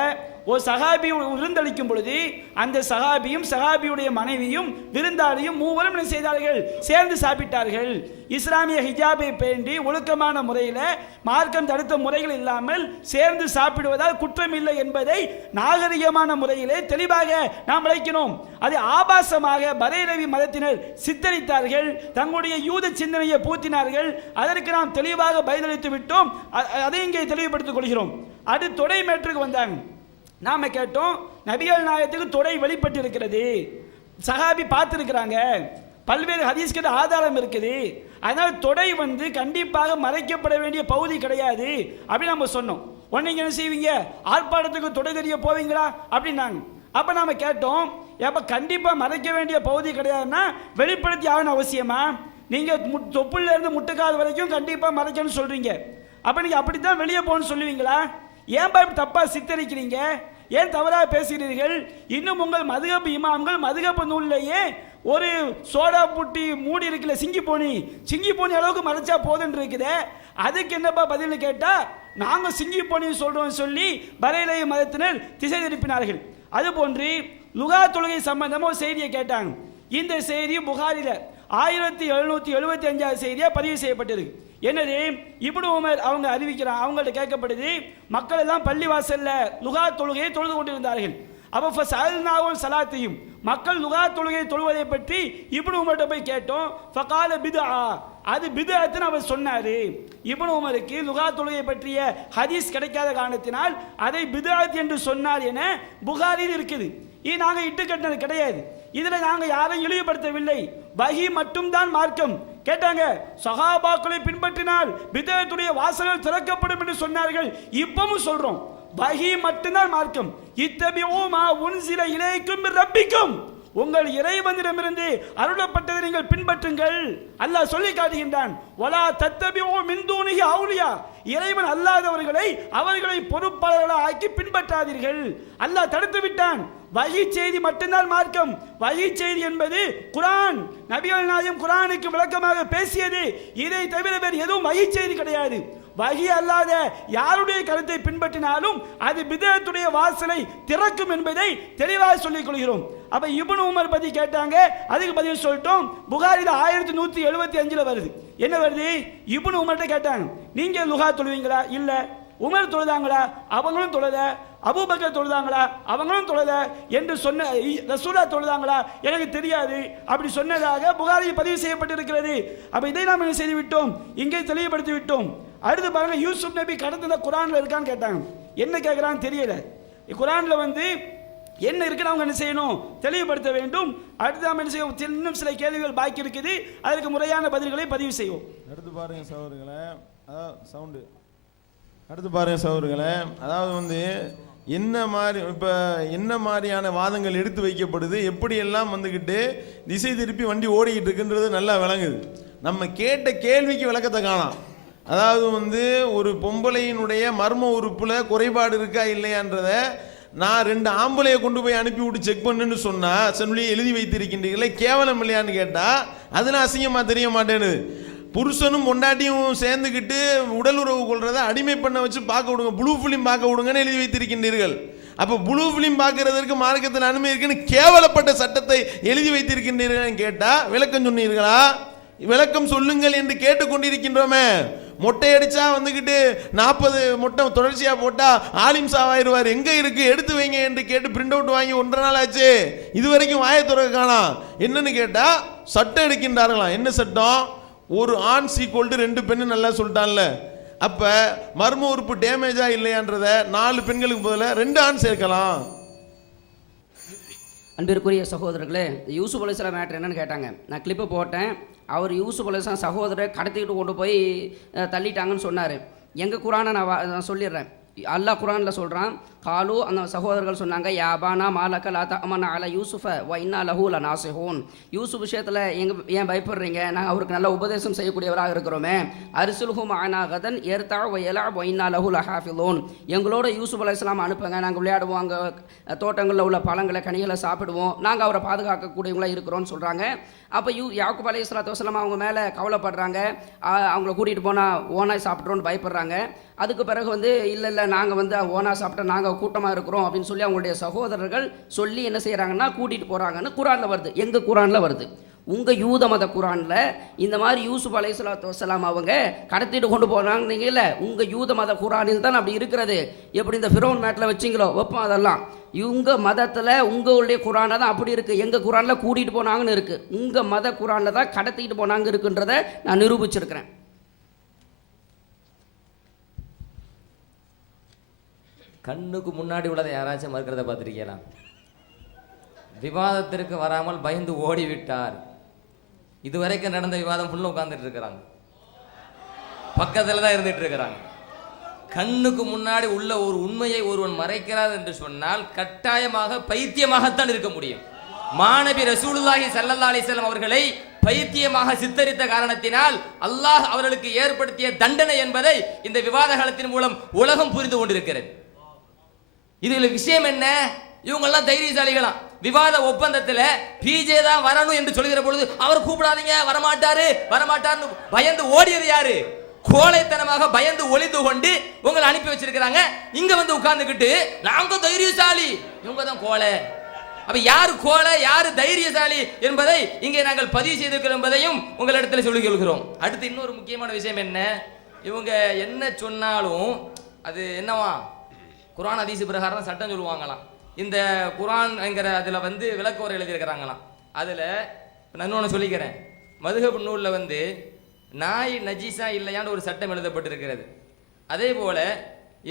ஒரு சஹாபி விருந்தளிக்கும் பொழுது அந்த சஹாபியும் சஹாபியுடைய மனைவியும் விருந்தாளியும் மூவரும் என்ன செய்தார்கள்? சேர்ந்து சாப்பிட்டார்கள். இஸ்லாமிய ஹிஜாபை பேண்டி ஒழுக்கமான முறையில் மார்க்கம் தடுத்த முறைகள் இல்லாமல் சேர்ந்து சாப்பிடுவதால் குற்றம் இல்லை என்பதை நாகரிகமான முறையிலே தெளிவாக நாம் விளக்கினோம். அதை ஆபாசமாக பரேலவி மதத்தினர் சித்தரித்தார்கள், தங்களுடைய யூத சிந்தனையை பூத்தினார்கள். அதற்கு நாம் தெளிவாக பதிலளித்து விட்டோம். அதை இங்கே தெளிவுபடுத்திக் கொள்கிறோம். அது தொடை மேற்றுக்கு வந்தாங்க. நாம கேட்டோம், நபிகள் நாயகத்துக்கு தொடை வெளிப்பட்டு இருக்கிறது, சஹாபி பார்த்துருக்கிறாங்க, பல்வேறு ஹதீஸ்க்கு ஆதாரம் இருக்குது, அதனால் தொடை கண்டிப்பாக மறைக்கப்பட வேண்டிய பகுதி கிடையாது அப்படின்னு நம்ம சொன்னோம். உடனே என்ன செய்வீங்க? ஆர்ப்பாட்டத்துக்கு தொடை தெரிய போவீங்களா அப்படின்னாங்க. அப்போ நாம கேட்டோம், அப்போ கண்டிப்பாக மறைக்க வேண்டிய பகுதி கிடையாதுன்னா வெளிப்படுத்தி ஆகணும் அவசியமா? நீங்கள் தொப்புல இருந்து முட்டுக்காது வரைக்கும் கண்டிப்பாக மறைக்கணும்னு சொல்றீங்க. அப்போ நீங்கள் அப்படித்தான் வெளியே போகணும்னு சொல்லுவீங்களா? ஏன் தப்பா சித்தரிக்கிறீங்க? ஏன் தவறாக பேசுகிறீர்கள்? இன்னும் உங்கள் மதுகப்பு இமாம்கள் மதுகப்பு நூல்லையே ஒரு சோடா புட்டி மூடி இருக்குல்ல, சிங்கி போனி அளவுக்கு மறைச்சா போதுன்னு இருக்குது. அதுக்கு என்னப்பா பதில்னு கேட்டா, நாங்கள் சிங்கி போனி சொல்றோம் சொல்லி பரேலவி மதத்தினர் திசை திருப்பினார்கள். அதுபோன்று லுகா தொழுகை சம்பந்தமாக ஒரு செய்தியை கேட்டாங்க. இந்த செய்தி புகாரில 1775 செய்தியா பதிவு செய்யப்பட்டிருக்கு. என்னது? இப்னு உமர் அவங்க அறிவிக்கிறாங்க, அவங்கள்ட்ட கேட்கப்படுது, மக்கள் எல்லாம் பள்ளிவாசல்ல லுகா தொழுகையை தொழுது கொண்டிருந்தார்கள். அப்போ சலாத்தையும் மக்கள் லுகா தொழுகையை தொழுவதை பற்றி இப்னு உமர்கிட்ட போய் கேட்டோம். ஃபகால பித்ஆ, அது பித்அத்னு அவர் சொன்னாரு. இப்னு உமருக்கு லுகா தொழுகை பற்றிய ஹதீஸ் கிடைக்காத காரணத்தினால் அதை பித்அத் என்று சொன்னார் என புகாரில் இருக்குது. இது நாங்கள் இட்டு கட்டினது கிடையாது. இதில் நாங்கள் யாரையும் இழிவுபடுத்தவில்லை. வஹி மட்டும்தான் மார்க்கம். கேட்டாங்க, சஹாபாக்களை பின்பற்றினால் பித்அத்துடைய வாசல்கள் திறக்கப்படும் என்று சொன்னார்கள். இப்பவும் சொல்றோம், வஹி மட்டும்தான் மார்க்கம். இத்தபிஊ மா உன்சில இலைக்கும் மிர் ரப்பிக்கும், உங்கள் இறைவனிடமிருந்து அருளப்பட்டதை நீங்கள் பின்பற்றுங்கள். அல்லாஹ் சொல்லி காட்டுகின்றான், வலா தத்தபிஊ மின் தூனிஹி அவுலியா, இறைவன் அல்லாதவர்களை அவர்களை பொறுப்பாளர்களாக ஆக்கி பின்பற்றாதீர்கள். அல்லாஹ் தடுத்து விட்டான். வஹி செய்தி மட்டும்தான் மார்க்கம். வஹி செய்தி என்பது குர்ஆன், நபிகள் நாயகம் குர்ஆனுக்கு விளக்கமாக பேசியது. இதை தவிர வேறு எதுவும் வஹி செய்தி கிடையாது. வஹி அல்லாத யாருடைய கருத்தை பின்பற்றினாலும் அது பித்அத்துடைய வாசலை திறக்கும் என்பதை தெளிவாக சொல்லிக் கொள்கிறோம். அப்ப இப்னு உமர் பத்தி கேட்டாங்க, அதுக்கு பதில் சொல்லிட்டோம். புகாரில 1175 வருது. என்ன வருது? இப்னு உமர்கிட்ட கேட்டாங்க, நீங்க லுகா தொழுவீங்களா? இல்ல. உமர் தொழுதாங்களா? அவங்களும் தொழல. அபூபக்கர் தொழுதாங்களா? அவங்களும் தொழல என்று சொன்ன. ரசூலா தொழுதாங்களா? எனக்கு தெரியாது அப்படி சொன்னதாக புகாரில் பதிவு செய்யப்பட்டிருக்கிறது. அப்ப இதை நாம் என்ன செய்து விட்டோம்? இங்கே தெளிவுபடுத்தி விட்டோம். அடுத்து பாருங்க, யூசுப் நபி கடந்த குர்ஆன்ல இருக்கான்னு கேட்டாங்க. என்ன கேட்கிறான்னு தெரியல. குர்ஆன்ல என்ன இருக்குன்னு அவங்க என்ன செய்யணும்? தெளிவுபடுத்த வேண்டும். அடுத்து நாம் என்ன செய்வோம்? இன்னும் சில கேள்விகள் பாக்கி இருக்குது, அதற்கு முறையான பதில்களை பதிவு செய்வோம். அடுத்து பாருங்க சகோதரர்களே, சவுண்டு. அடுத்து பாருங்க சகோதரர்களே, அதாவது என்ன மாதிரியான வாதங்கள் எடுத்து வைக்கப்படுது, எப்படியெல்லாம் திசை திருப்பி வண்டி ஓடிக்கிட்டு இருக்குன்றது நல்லா விளங்குது. நம்ம கேட்ட கேள்விக்கு விளக்கத்தை காணாம். அதாவது ஒரு பொம்பளையினுடைய மர்ம உறுப்புல குறைபாடு இருக்கா இல்லையான்றத நான் 2 ஆம்பளையை கொண்டு போய் அனுப்பி விட்டு செக் பண்ணுன்னு சொன்னா சொல்லி எழுதி வைத்திருக்கின்றீர்களே, கேவலம் இல்லையான்னு கேட்டா அதெல்லாம் அசிங்கமா தெரிய மாட்டேன்னு. புருஷனும் பொண்டாட்டியும் சேர்ந்துக்கிட்டு உடல் உறவு கொள்றதை அடிமை பண்ண வச்சு பார்க்க விடுங்க, ப்ளூ ஃபிலிம் பார்க்க விடுங்கன்னு எழுதி வைத்திருக்கின்றீர்கள். அப்போ ப்ளூ ஃபிலிம் பார்க்கறதற்கு மார்க்கத்தில் அனுமதி இருக்குன்னு கேவலப்பட்ட சட்டத்தை எழுதி வைத்திருக்கின்றீர்கள் கேட்டா விளக்கம் சொன்னீர்களா? விளக்கம் சொல்லுங்கள் என்று கேட்டுக்கொண்டிருக்கின்றோமே. மொட்டை அடிச்சா 40 மொட்டை தொடர்ச்சியா போட்டா ஆலிம் சாவாயிருவார், எங்க இருக்கு எடுத்து வைங்க என்று கேட்டு பிரிண்ட் அவுட் வாங்கி 1.5 நாள் ஆச்சு, இதுவரைக்கும் வாயை திறக்க காணோம். என்னன்னு கேட்டா சட்டம் எடுக்கின்றார்களாம். என்ன சட்டம்? ஒரு ஆண் ஈக்குவல் டு 2 பெண்ணு நல்லா சொல்லிட்டான்ல. அப்ப மர்ம உறுப்பு டேமேஜா இல்லையான்றத 4 பெண்களுக்கு பதிலாக 2 ஆண் சேர்க்கலாம். அன்பிற்குரிய சகோதரர்களே, யூசுப் அலைஹிஸ்ஸலாம் மேட்ரு என்னன்னு கேட்டாங்க. நான் கிளிப்பு போட்டேன். அவர் யூசுப் அலைஹிஸ்ஸலாம் சகோதரரை கடத்திக்கிட்டு கொண்டு போய் தள்ளிட்டாங்கன்னு சொன்னார். எங்கள் குரானை நான் சொல்லிடுறேன். அல்லாஹ் குரானில் சொல்கிறான், காலு அந்த சகோதரர்கள் சொன்னாங்க, யாபானா மாலக்க லா தஅமன அல யூசுஃப வ இன்னா லஹு லநாசிஹூன், யூசுப் விஷயத்தில் ஏன் பயப்படுறீங்க? நாங்கள் அவருக்கு நல்ல உபதேசம் செய்யக்கூடியவராக இருக்கிறோமே. அரிசுல்ஹு மஅனா கதன் ஏர்தா வ யலஅப் வ இன்னா லஹு லஹாஃபிலூன், எங்களோட யூசுப் அலைஹிஸ்ஸலாம் அனுப்புங்க, நாங்கள் விளையாடுவோம், அங்கே தோட்டங்களில் உள்ள பழங்களை கனிகளை சாப்பிடுவோம், நாங்கள் அவரை பாதுகாக்கக்கூடியவங்களாக இருக்கிறோன்னு சொல்கிறாங்க. அப்போ யாக்கூப் அலைஹிஸ்ஸலாத்து வஸ்ஸலாம் அவங்க மேலே கவலைப்படுறாங்க. அவங்கள கூட்டிகிட்டு போனால் ஓனாய் சாப்பிட்றோன்னு பயப்படுறாங்க. அதுக்கு பிறகு இல்லை நாங்கள் ஓனா சாப்பிட்டா நாங்கள் நாங்கள் கூட்டமாக இருக்கிறோம் அப்படின்னு சொல்லி அவங்களுடைய சகோதரர்கள் சொல்லி என்ன செய்கிறாங்கன்னா கூட்டிகிட்டு போகிறாங்கன்னு குரானில் வருது. எங்கள் குரானில் வருது. உங்கள் யூத மத குரானில் இந்த மாதிரி யூசுப் அலைஹிஸ்ஸலாத்து வஸ்ஸலாம் அவங்க கடத்திட்டு கொண்டு போனாங்கன்னீங்கல்ல, உங்கள் யூத மத குரானில் தான் அப்படி இருக்கிறது. எப்படி இந்த ஃபிரௌன் மேட்டில் வச்சிங்களோ வைப்போம் அதெல்லாம். இவங்க மதத்தில் உங்களுடைய குரானில் தான் அப்படி இருக்குது. எங்கள் குரானில் கூட்டிகிட்டு போனாங்கன்னு இருக்குது. உங்கள் மத குரானில் தான் கடத்திக்கிட்டு போனாங்க இருக்குன்றதை நான் நிரூபிச்சிருக்கிறேன். கண்ணுக்கு முன்னாடி உள்ளதை யாராச்சும் மறுக்கிறத பார்த்துருக்கீங்களா? விவாதத்திற்கு வராமல் பயந்து ஓடிவிட்டார். இதுவரைக்கும் நடந்த விவாதம் ஃபுல்லாக உட்கார்ந்துட்டு இருக்கிறாங்க, பக்கத்தில் தான் இருந்துட்டு இருக்கிறாங்க. கண்ணுக்கு முன்னாடி உள்ள ஒரு உண்மையை ஒருவன் மறைக்கிறார் என்று சொன்னால் கட்டாயமாக பைத்தியமாகத்தான் இருக்க முடியும். மாநபி ரசூலுல்லாஹி ஸல்லல்லாஹு அலைஹி வஸல்லம் அவர்களை பைத்தியமாக சித்தரித்த காரணத்தினால் அல்லாஹ் அவர்களுக்கு ஏற்படுத்திய தண்டனை என்பதை இந்த விவாத காலத்தின் மூலம் உலகம் புரிந்து கொண்டிருக்கிறது. இதுல விஷயம் என்ன? இவங்கெல்லாம் தைரியசாலிகளாம். விவாத ஒப்பந்தத்தில் பிஜே தான் வரணும் என்று சொல்கிற பொழுது அவர் கூப்பிடாதீங்க, வரமாட்டார்னு பயந்து ஓடியது யாரு? கோழைத்தனமாக பயந்து ஒளிந்து கொண்டு உங்களை அனுப்பி வச்சிருக்கிறாங்க. இங்க வந்து உட்கார்ந்துக்கிட்டு நாங்க தைரியசாலி, இவங்க தான் கோழை. அப்ப யாரு கோழை யாரு தைரியசாலி என்பதை இங்கே நாங்கள் பதிவு செய்திருக்கிறோம் என்பதையும் உங்களிடத்தில் சொல்லிக் கொள்கிறோம். அடுத்து இன்னொரு முக்கியமான விஷயம் என்ன? இவங்க என்ன சொன்னாலும் அது என்னவா குர்ஆன் ஹதீஸ் பிரகாரம் சட்டம் சொல்லுவாங்களாம். இந்த குர்ஆன் என்கிற அதில் வந்து விளக்கோரை எழுதியிருக்கிறாங்களாம். அதில் நான் இன்னொன்று சொல்லிக்கிறேன். மதுஹப் நூலில் வந்து நாய் நஜீஸா இல்லையான்னு ஒரு சட்டம் எழுதப்பட்டிருக்கிறது. அதே போல்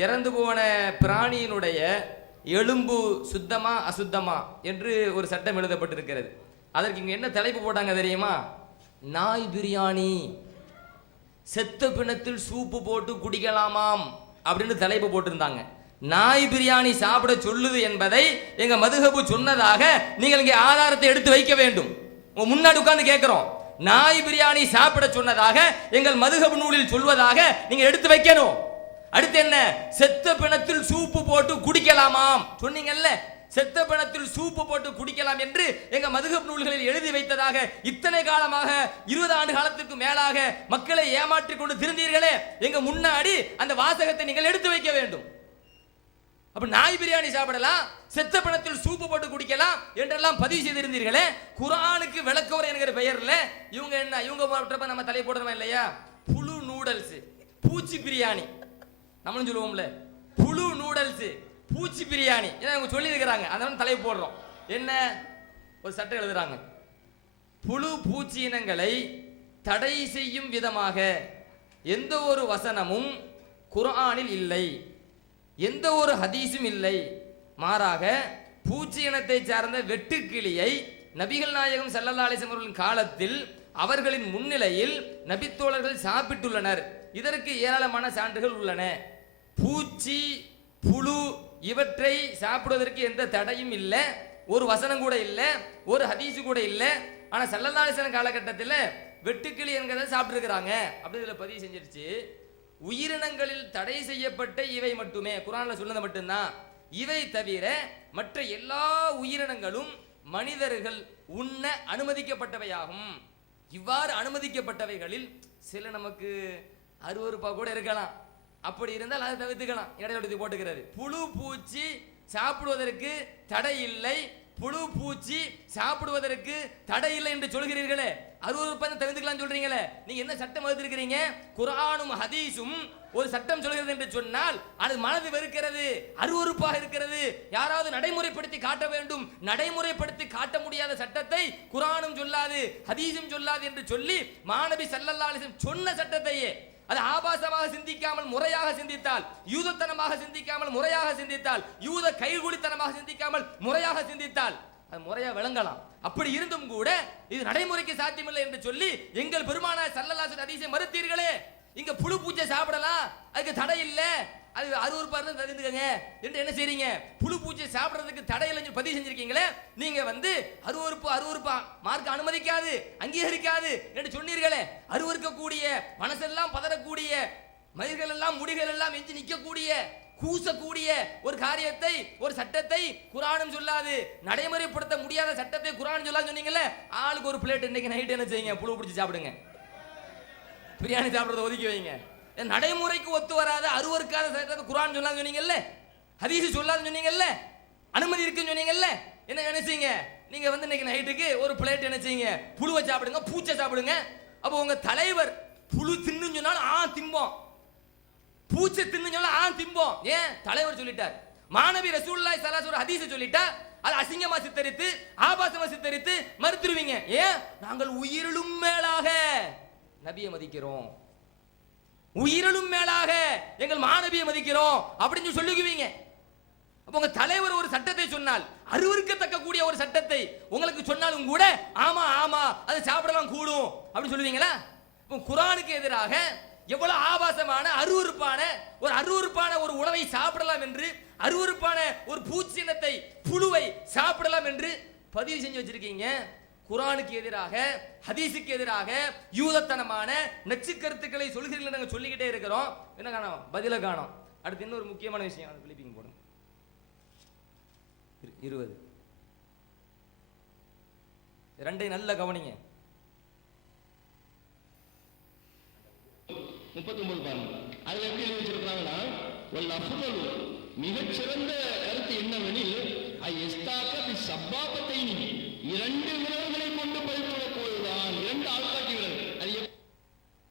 இறந்து போன பிராணியினுடைய எலும்பு சுத்தமா அசுத்தமா என்று ஒரு சட்டம் எழுதப்பட்டிருக்கிறது. அதற்கு இங்கே என்ன தலைப்பு போட்டாங்க தெரியுமா? நாய் பிரியாணி, செத்த பிணத்தில் சூப்பு போட்டு குடிக்கலாமாம் அப்படின்னு தலைப்பு போட்டிருந்தாங்க. நாய் பிரியாணி சாப்பிட சொல்லுது என்பதை எங்க மதுஹபு சொன்னதாக நீங்கள் இங்கே ஆதாரத்தை எடுத்து வைக்க வேண்டும். முன்னாடி உட்கார்ந்து கேட்கிறோம், நாய் பிரியாணி சாப்பிட சொன்னதாக எங்கள் மதுஹபு நூலில் சொல்வதாக நீங்க எடுத்து வைக்கணும். அடுத்து என்ன? செத்த பிணத்தில் சூப்பு போட்டு குடிக்கலாமாம் சொன்னீங்கல்ல, செத்த பிணத்தில் சூப்பு போட்டு குடிக்கலாம் என்று எங்க மதுஹப் நூல்களில் எழுதி வைத்ததாக இத்தனை காலமாக 20 ஆண்டு காலத்துக்கு மேலாக மக்களை ஏமாற்றிக் கொண்டு திருந்தீர்களே, எங்க முன்னாடி அந்த வாசகத்தை நீங்கள் எடுத்து வைக்க வேண்டும். அப்ப நாய் பிரியாணி சாப்பிடலாம், செத்த பணத்தில் சூப்பு போட்டு குடிக்கலாம் என்றெல்லாம் பதிவு செய்திருந்தீர்களே. குர்ஆனுக்கு விளக்கோரை என்கிற பெயர்ல இவங்க என்ன, இவங்க நம்ம தலை போடுறோமா இல்லையா? புழு நூடல்ஸ், பூச்சி பிரியாணி, நம்மளும் சொல்லுவோம்ல புழு நூடல்ஸ் பூச்சி பிரியாணி இவங்க சொல்லி இருக்கிறாங்க. அதனால தலை போடுறோம். என்ன ஒரு சட்டம் எழுதுறாங்க, புழு பூச்சி இனங்களை தடை செய்யும் விதமாக எந்த ஒரு வசனமும் குர்ஆனில் இல்லை, எந்த ஒரு ஹதீஸும் இல்லை. மாறாக பூச்சி இனத்தை சார்ந்த வெட்டுக்கிளியை நபிகள் நாயகம் ஸல்லல்லாஹு அலைஹி வஸல்லம் காலத்தில் அவர்களின் முன்னிலையில் நபித்தோழர்கள் சாப்பிட்டுள்ளனர். இதற்கு ஏராளமான சான்றுகள் உள்ளன. பூச்சி புழு இவற்றை சாப்பிடுவதற்கு எந்த தடையும் இல்லை, ஒரு வசனம் கூட இல்லை, ஒரு ஹதீஸ் கூட இல்லை. ஆனா ஸல்லல்லாஹு அலைஹி வஸல்லம் காலகட்டத்தில் வெட்டுக்கிளி என்கிறத சாப்பிட்டுருக்கிறாங்க. அப்படி இதில் பதிவு செஞ்சிருச்சு. உயிரினங்களில் தடை செய்யப்பட்ட இவை மட்டுமே, குர்ஆன்ல சொன்னது மட்டும்தான். இவை தவிர மற்ற எல்லா உயிரினங்களும் மனிதர்கள் உண்ண அனுமதிக்கப்பட்டவையாகும். இவ்வாறு அனுமதிக்கப்பட்டவைகளில் சில நமக்கு அருவருப்பா கூட இருக்கலாம். அப்படி இருந்தால் அதை தவிர்த்துக்கலாம். இடையோடு போட்டுக்கிறது. புழு பூச்சி சாப்பிடுவதற்கு தடை இல்லை, புழு பூச்சி சாப்பிடுவதற்கு தடை இல்லை என்று சொல்கிறீர்களே, அருவருப்பை தவிர்த்துக்கலாம் சொல்றீங்களே, நீங்க என்ன சட்டம் வகுத்திருக்கிறீங்க? குர்ஆனும் ஹதீஸும் ஒரு சட்டம் சொல்கிறது என்று சொன்னால் அது மனது வெறுக்கிறது, அருவருப்பாக இருக்கிறது. யாராவது நடைமுறைப்படுத்தி காட்ட வேண்டும். நடைமுறைப்படுத்தி காட்ட முடியாத சட்டத்தை குர்ஆனும் சொல்லாது ஹதீஸும் சொல்லாது என்று சொல்லி மாநபி ஸல்லல்லாஹு அலைஹி வஸல்லம் சொன்ன சட்டத்தையே அது ஆபாசமாக சிந்திக்காமல் முறையாக சிந்தித்தால், யூதத்தனமாக சிந்திக்காமல் முறையாக சிந்தித்தால், யூத கைகூலித்தனமாக சிந்திக்காமல் முறையாக சிந்தித்தால் அது முறையா விளங்கலாம். அப்படி இருந்தும் கூட இது நடைமுறைக்கு சாத்தியமில்லை என்று சொல்லி எங்கள் பெருமானார் ஸல்லல்லாஹு அலைஹி வஸல்லம் ஹதீஸை மறுத்தீர்களே. இங்க புழு பூச்சை சாப்பிடலாம், அதுக்கு தடை இல்லை, அது அருவருப்பா இருந்து தவிர்த்துக்கங்க என்று என்ன செய்றீங்க? புழு பூச்சை சாப்பிடுறதுக்கு தடை இல்லைன்னு பதிவு செஞ்சிருக்கீங்களே, நீங்க வந்து அருவருப்பா மார்க்க அனுமதிக்காது அங்கீகரிக்காது என்று சொன்னீர்களே. அருவருக்கக்கூடிய மனசெல்லாம் பதறக்கூடிய மயிர்கள் எல்லாம் முடிகள் எல்லாம் எஞ்சி நிற்கக்கூடிய கூசக்கூடிய ஒரு காரியத்தை ஒரு சட்டத்தை குர்ஆனும் சொல்லாது, நடைமுறைப்படுத்த முடியாத சட்டத்தை குர்ஆன் சொல்லாது சொன்னீங்கல்ல. ஆளுக்கு ஒரு பிளேட் இன்னைக்கு நைட் என்ன செய்யுங்க? புழு பிடிச்சி சாப்பிடுங்க, பிரியாணி சாப்பிடுறத ஒதுக்கி வைங்க. நடைமுறைக்கு ஒத்து வராத அருவருக்காத சட்டத்தை குர்ஆன் சொல்லாது சொன்னீங்கல்ல. ஹதீஸ் சொல்லாதுன்னு சொன்னீங்கல்ல, அனுமதி இருக்குன்னு சொன்னீங்கல்ல, என்ன நினைச்சீங்க நீங்க வந்து இன்னைக்கு நைட்டுக்கு ஒரு பிளேட் நினைச்சீங்க புழுவை சாப்பிடுங்க, பூச்சை சாப்பிடுங்க. அப்போ உங்க தலைவர் புழு தின்னு சொன்னாலும் திம்போம், பூச்சை தின்னு சொன்னாலும் திம்போம். ஏன்? தலைவர் சொல்லிட்டார். மாணவி ரசூலுல்லாஹி ஸல்லல்லாஹு அலைஹி வஸல்லம் ஹதீஸ் சொல்லிட்டா அது அசிங்கமா சித்தரித்து ஆபாசமா சித்தரித்து மறுத்துருவீங்க. ஏன்? நாங்கள் உயிரிலும் மேலாக நபியை மதிக்கிறோம், உயிரிலும் மேலாக எங்கள் மாணவியை மதிக்கிறோம் அப்படின்னு சொல்லுவீங்க. அப்ப உங்க தலைவர் ஒரு சட்டத்தை சொன்னால், அருவருக்கத்தக்க கூடிய ஒரு சட்டத்தை உங்களுக்கு சொன்னாலும் கூட ஆமா ஆமா அது சாப்பிடலாம் கூடும் அப்படின்னு சொல்லுவீங்களா? குர்ஆனுக்கு எதிராக எவ்வளவு ஆபாசமான அருவருப்பான ஒரு உணவை சாப்பிடலாம் என்று, அருவருப்பான ஒரு பூச்சினத்தை புழுவை சாப்பிடலாம் என்று பதிவு செஞ்சு வச்சிருக்கீங்க. குர்ஆனுக்கு எதிராக, ஹதீஸுக்கு எதிராக யூதத்தனமான நச்சு கருத்துக்களை சொல்கிறீர்கள். நாங்கள் சொல்லிக்கிட்டே இருக்கிறோம், என்ன காணோம்? பதில காணோம். அடுத்து இன்னொரு முக்கியமான விஷயம், அது கிளிப்பிங் போடுங்க. 20 ரெண்டையும் நல்ல கவனிங்க. 39 பாருங்க. அதுல எப்படி எழுதி வச்சிருக்காங்கன்னா, வல் அஃதலு மிகச்சிறந்த கருத்து என்னவெனில் ஐஸ்தாக பி சப்பாபத்தைனி, 2 விரல்களை கொண்டு பல் துலக்குவதுதான். 2 ஆள்காட்டி விரல். அது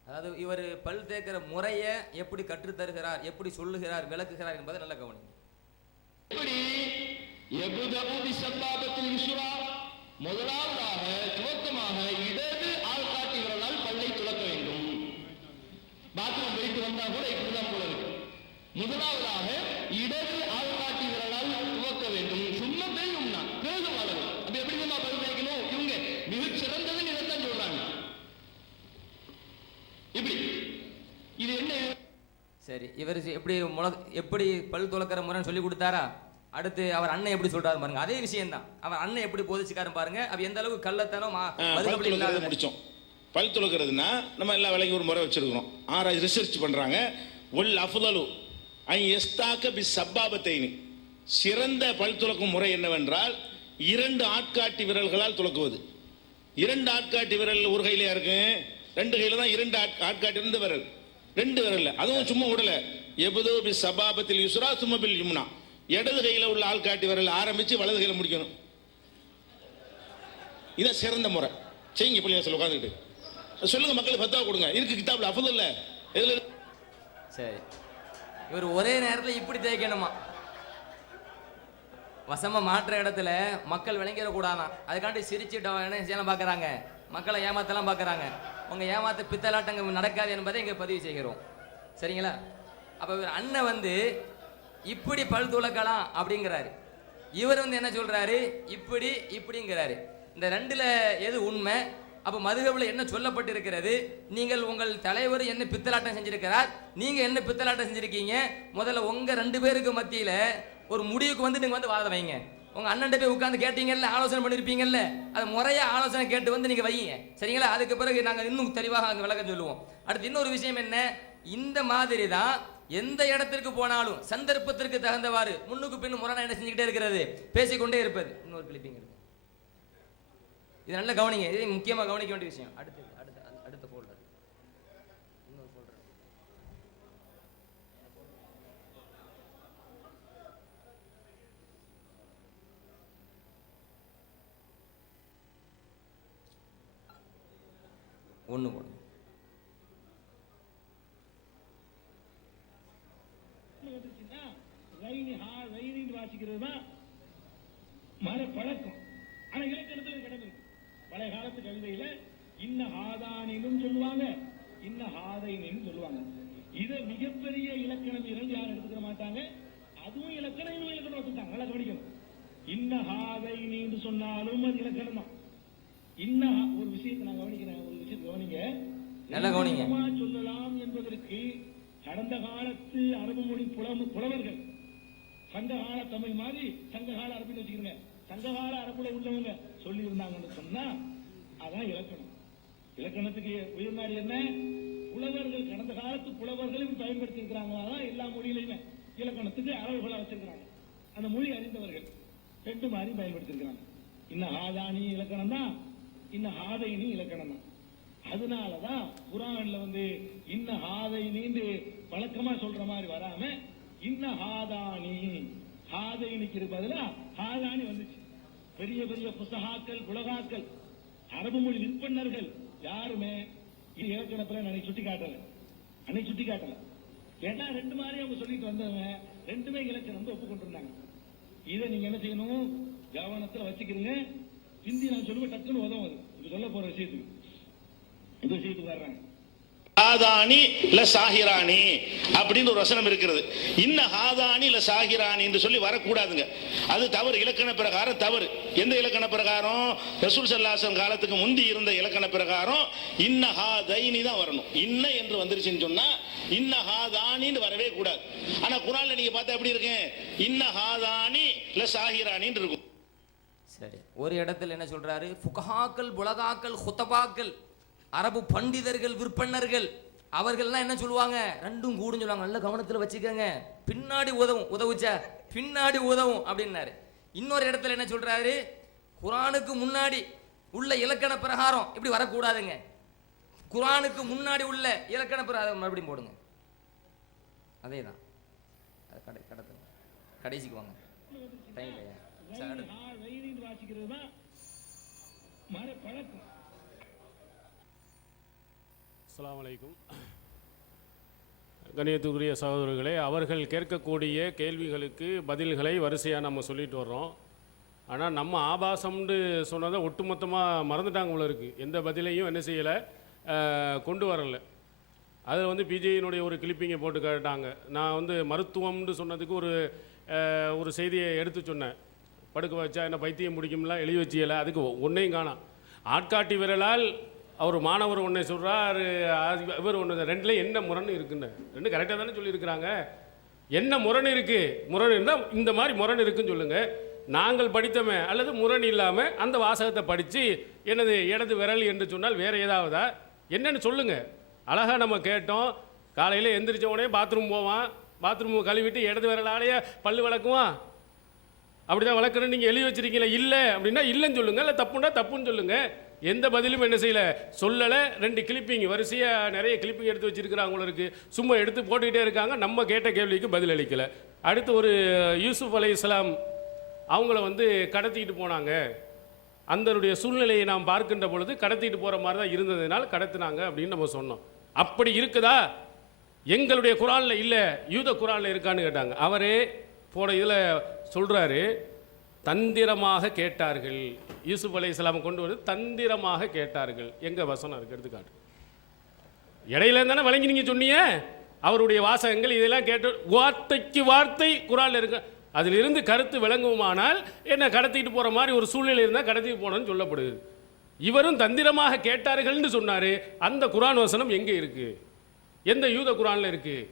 அதாவது இவர் பல் தேய்க்கிற முறையை எப்படி கற்றுத் தருகிறார், எப்படி சொல்லுகிறார், விளக்குகிறார் என்பதை நல்ல கவனிங்க. எப்படி யபுதஉ பி சப்பாபத்தில் யுஸ்ரா, முதலாவதாக துவக்கமாக இடது ஆள்காட்டி விரலால் பல்லை துலக்க வேண்டும். பாத்ரூம் போயிட்டு வந்தா கூட இப்படிதான் போல இருக்கு. முதலாவதாக இடது ஆள்காட்டி விரலால் துவக்க வேண்டும். சும்மா பெய்யும்னா பேரும் அளவு. அப்ப எப்படி நம்ம பல் தேய்க்கணும்? இவங்க மிகச் சிறந்ததுன்னு இதைத்தான் சொல்றாங்க. இப்படி இது என்ன? சரி, இவர் எப்படி பல் துலக்கிற முறைன்னு சொல்லி கொடுத்தாரா? அடுத்து அவர் அண்ணன் எப்படி சொல்றாரு பாருங்க. அதே விஷயம் தான். அவர் அண்ணன் எப்படி போதிச்சுக்காரு பாருங்க. அவ எந்த அளவுக்கு கள்ளத்தனம் முடிச்சோம். பல் துலக்கிறதுனா நம்ம எல்லா வேலைக்கும் ஒரு முறை வச்சிருக்கிறோம். ஆராய்ச்சி ரிசர்ச் பண்றாங்க. ஒல் அஃதலு ஐ யஸ்தாக பி சப்பாபத்தைனி, சிறந்த பல் துலக்கும் முறை என்னவென்றால் 2 ஆட்காட்டி விரல்களால் துலக்குவது. 2 ஆட்காட்டி விரல் ஒரு கையில இருக்கு, 2 கையில தான் 2 ஆட்காட்டி இருந்த விரல், 2 விரல்ல. அதுவும் சும்மா உடல. எபுது பி சபாபத்தில் யுஸ்ரா சும்ம பில் யும்னா, இடது கையில உள்ள ஆள்காட்டி விரல் ஆரம்பிச்சு வலது கையில முடிக்கணும். இதான் சிறந்த முறை. செய்யுங்க பள்ளிவாசல் உட்காந்துக்கிட்டு சொல்லுங்க, மக்களுக்கு ஃபத்வா கொடுங்க. இருக்கு கிதாப்ல அஃதல் எதுல. சரி, இவர் ஒரே நேரத்தில் இப்படி தேய்க்கணுமா? வசமா மாற்ற இடத்துல மக்கள் விளங்கிடக்கூடாதான், அதுக்காண்டி சிரிச்சுட்டு என்ன செய்யலாம் பார்க்குறாங்க, மக்களை ஏமாத்தலாம் பார்க்குறாங்க. உங்க ஏமாத்த பித்தலாட்டங்க நடக்காது என்பதை இங்கே பதிவு செய்கிறோம். சரிங்களா? அப்போ இவர் அண்ணன் வந்து இப்படி பல் துலக்கலாம் அப்படிங்கிறாரு, இவர் வந்து என்ன சொல்றாரு, இப்படிங்கிறாரு. இந்த 2ல எது உண்மை? அப்போ மதுஹபில் என்ன சொல்லப்பட்டிருக்கிறது? நீங்கள் உங்கள் தலைவர் என்ன பித்தலாட்டம் செஞ்சிருக்கிறார், நீங்க என்ன பித்தலாட்டம் செஞ்சிருக்கீங்க? முதல்ல உங்க 2 பேருக்கு மத்தியில ஒரு முடிவுக்கு வந்து நீங்க வந்து வாத வைங்க. உங்க அண்ணன் போய் உட்கார்ந்து கேட்டீங்கல்ல, ஆலோசனை பண்ணிருப்பீங்கல்ல, அது முறையா ஆலோசனை கேட்டு வந்து நீங்க வைங்க. சரிங்களா? அதுக்கு பிறகு நாங்க இன்னும் தெளிவாக அங்க விளக்கம் சொல்லுவோம். அடுத்து இன்னொரு விஷயம் என்ன, இந்த மாதிரி தான் எந்த இடத்திற்கு போனாலும் சந்தர்ப்பத்திற்கு தகுந்தவாறு முன்னுக்கு பின்னு முரணா என்ன செஞ்சுக்கிட்டே இருக்கிறது, பேசிக்கொண்டே இருப்பது. இன்னொரு கிளிப்பிங் இருக்கு, இது நல்ல கவனிங்க. இது முக்கியமா கவனிக்க வேண்டிய விஷயம். அடுத்த ஃபோல்டர், இன்னொரு ஃபோல்டர். ஒன்று போடுங்க. வாசிக்கிறது தான் மர பழக்கம். ஆனா இலக்கணத்துல கிடக்கு. பழைய காலத்து கவிதையில இன்ன ஹாதானிலும் சொல்லுவாங்க, இன்ன ஹாதைனும் சொல்லுவாங்க. இதை மிகப்பெரிய இலக்கணம் 2 யாரும் எடுத்துக்க மாட்டாங்க. அதுவும் இலக்கணம், இதுவும் இலக்கணம் வச்சுட்டாங்க. நல்லா கவனிக்கணும். இன்ன ஹாதைன்னு சொன்னாலும் அது இலக்கணம் தான். இன்ன ஒரு விஷயத்தை நான் கவனிக்கிறேன், ஒரு விஷயத்தை கவனிங்க. நல்லா கவனிங்க. சொல்லலாம் என்பதற்கு கடந்த காலத்து அரபு மொழி புலவர்கள், சங்ககால தமிழ் மாதிரி சங்ககால அரபின்னு வச்சுக்கிறேங்க, சங்ககால அரபுல உள்ளவங்க சொல்லி இருந்தாங்கன்னு சொன்னா அதான் இலக்கணம். இலக்கணத்துக்கு உயர்நாடு என்ன? புலவர்கள், கடந்த காலத்து புலவர்கள் பயன்படுத்தி இருக்கிறாங்க. எல்லா மொழியிலுமே இலக்கணத்துக்கு அளவுகளை வச்சிருக்கிறாங்க. அந்த மொழி அறிந்தவர்கள் 2 மாதிரி பயன்படுத்தி இருக்கிறாங்க. இன்ன ஹாதானி இலக்கணம் தான், இன்ன ஹாதைனி இலக்கணம் தான். அதனாலதான் குர்ஆன்ல வந்து இன்ன ஹாதைனின்னு வழக்கமா சொல்ற மாதிரி வராம இன்ன ஹாதானி ஹாதைனிக்கு பதிலா ஹாதானி வந்துச்சு. பெரிய பெரிய புஸ்தகாக்கள் புலகாக்கள் அரபு மொழி விற்பனர்கள் யாருமே இது இலக்கணத்துல அன்னைக்கு சுட்டி காட்டல. ஏன்னா ரெண்டு மாதிரி அவங்க சொல்லிட்டு வந்தவங்க ரெண்டுமே இலக்கணம் வந்து ஒப்புக்கொண்டிருந்தாங்க. இதை நீங்க என்ன செய்யணும், கவனத்துல வச்சுக்கிறீங்க. ஹிந்தி நான் சொல்லுவேன், டக்குன்னு உதவும். இப்ப சொல்ல போற விஷயத்துக்கு வர்றாங்க. ஹாதானி ல சாஹிரானி அப்படின்னு ஒரு வசனம் இருக்கிறது. இன்ன ஹாதானி ல சாஹிரானி என்று சொல்லி வரக்கூடாதுங்க. அது தவறு, இலக்கண பிரகாரம் தவறு. எந்த இலக்கண பிரகாரம்? ரசூல் ஸல்லல்லாஹு அலைஹி வஸல்லம் காலத்துக்கு முந்தி இருந்த இலக்கண பிரகாரம் இன்ன ஹாதைனி தான் வரணும். இன்ன என்று வந்துருச்சுன்னு சொன்னா இன்ன ஹாதானின்னு வரவே கூடாது. ஆனா குர்ஆன்ல நீங்க பார்த்தா எப்படி இருக்கு? இன்ன ஹாதானி ல சாஹிரானின்னு இருக்கும். சரி, ஒரு இடத்துல என்ன சொல்றாரு? ஃபுகஹாக்கள் புலகாக்கள் ஹுதபாக்கள் அரபு பண்டிதர்கள் விற்பனர்கள் அவர்கள்லாம் என்ன சொல்லுவாங்க? ரெண்டும் கூடுன்னு சொல்லுவாங்க. நல்ல கவனத்தில் வச்சுக்கோங்க, பின்னாடி உதவுச்சா பின்னாடி உதவும் அப்படின்னாரு. இன்னொரு இடத்துல என்ன சொல்றாரு? குர்ஆனுக்கு முன்னாடி உள்ள இலக்கண பிரகாரம் இப்படி வரக்கூடாதுங்க. குர்ஆனுக்கு முன்னாடி உள்ள இலக்கண பிரகாரம் மறுபடியும் போடுங்க. அதே தான் கடைசிக்கு வாங்க. வாசிக்கிறது தான் மர பழக்கம். அஸ்ஸலாமு அலைக்கும். கண்ணியத்துக்குரிய சகோதரர்களே, அவர்கள் கேட்கக்கூடிய கேள்விகளுக்கு பதில்களை வரிசையாக நம்ம சொல்லிட்டு வர்றோம். ஆனால் நம்ம ஆபாசம்னு சொன்னதை ஒட்டுமொத்தமாக மறந்துட்டாங்க போல இருக்குது. எந்த பதிலையும் என்ன செய்யலை, கொண்டு வரலை. அதில் வந்து பிஜேயினுடைய ஒரு கிளிப்பிங்கை போட்டு கேட்டாங்க. நான் வந்து மருத்துவம்னு சொன்னதுக்கு ஒரு செய்தியை எடுத்து சொன்னேன். படுக்க வச்சா என்ன பைத்தியம் முடிக்கும்லாம் எழுதி வச்சியலை, அதுக்கு ஒன்றையும் காணாம். ஆட்காட்டி விரலால் அவர் மாணவர் ஒன்றை சொல்கிறார், இவர் ஒன்று. ரெண்டுலேயும் என்ன முரண் இருக்குன்னு? ரெண்டு கரெக்டாக தானே சொல்லியிருக்கிறாங்க. என்ன முரண் இருக்குது? முரண் இருந்தால் இந்த மாதிரி முரண் இருக்குன்னு சொல்லுங்கள். நாங்கள் படித்தோமே அல்லது முரண் இல்லாமல் அந்த வாசகத்தை படித்து எனது இடது விரல் என்று சொன்னால் வேறு ஏதாவதா என்னன்னு சொல்லுங்கள். அழகாக நம்ம கேட்டோம். காலையில் எந்திரிச்ச உடனே பாத்ரூம் போவான், பாத்ரூம் கழுவிட்டு இடது விரலாலேயே பல்லு விளக்குவான். அப்படி தான் வளர்க்குறேன்னு நீங்கள் எழுதி வச்சிருக்கீங்களா? இல்லை அப்படின்னா இல்லைன்னு சொல்லுங்கள், இல்லை தப்புன்னா தப்புன்னு சொல்லுங்கள். எந்த பதிலும் என்ன செய்யலை, சொல்லலை. ரெண்டு கிளிப்பிங் வரிசையாக நிறைய கிளிப்பிங் எடுத்து வச்சிருக்கிறாங்களுக்கு சும்மா எடுத்து போட்டுக்கிட்டே இருக்காங்க. நம்ம கேட்ட கேள்விக்கு பதில் அளிக்கலை. அடுத்து ஒரு யூசுப் அலைஹிஸ்ஸலாம் அவங்கள வந்து கடத்திக்கிட்டு போனாங்க. அந்தனுடைய சூழ்நிலையை நாம் பார்க்கின்ற பொழுது கடத்திட்டு போகிற மாதிரி தான் இருந்ததுனால கடத்தினாங்க அப்படின்னு நம்ம சொன்னோம். அப்படி இருக்குதா? எங்களுடைய குர்ஆனில் இல்லை, யூத குர்ஆனில் இருக்கான்னு கேட்டாங்க. அவரே போன இதில் சொல்கிறாரு, தந்திரமாக கேட்டார்கள். யூசுப் அலைஹிஸ்ஸலாம் கொண்டு வந்து தந்திரமாக கேட்டார்கள். எங்கள் வசனம் இருக்கு, எடுத்துக்காட்டு. இடையில தானே வழங்கி நீங்கள் சொன்னீங்க. அவருடைய வாசகங்கள் இதெல்லாம் கேட்டு வார்த்தைக்கு வார்த்தை குர்ஆனில் இருக்கு. அதிலிருந்து கருத்து விளங்குமானால் என்ன கடத்திட்டு போகிற மாதிரி ஒரு சூழ்நிலை இருந்தால் கடத்திட்டு போனோன்னு சொல்லப்படுது. இவரும் தந்திரமாக கேட்டார்கள்னு சொன்னார். அந்த குர்ஆன் வசனம் எங்கே இருக்குது? எந்த யூத குர்ஆனில் இருக்குது?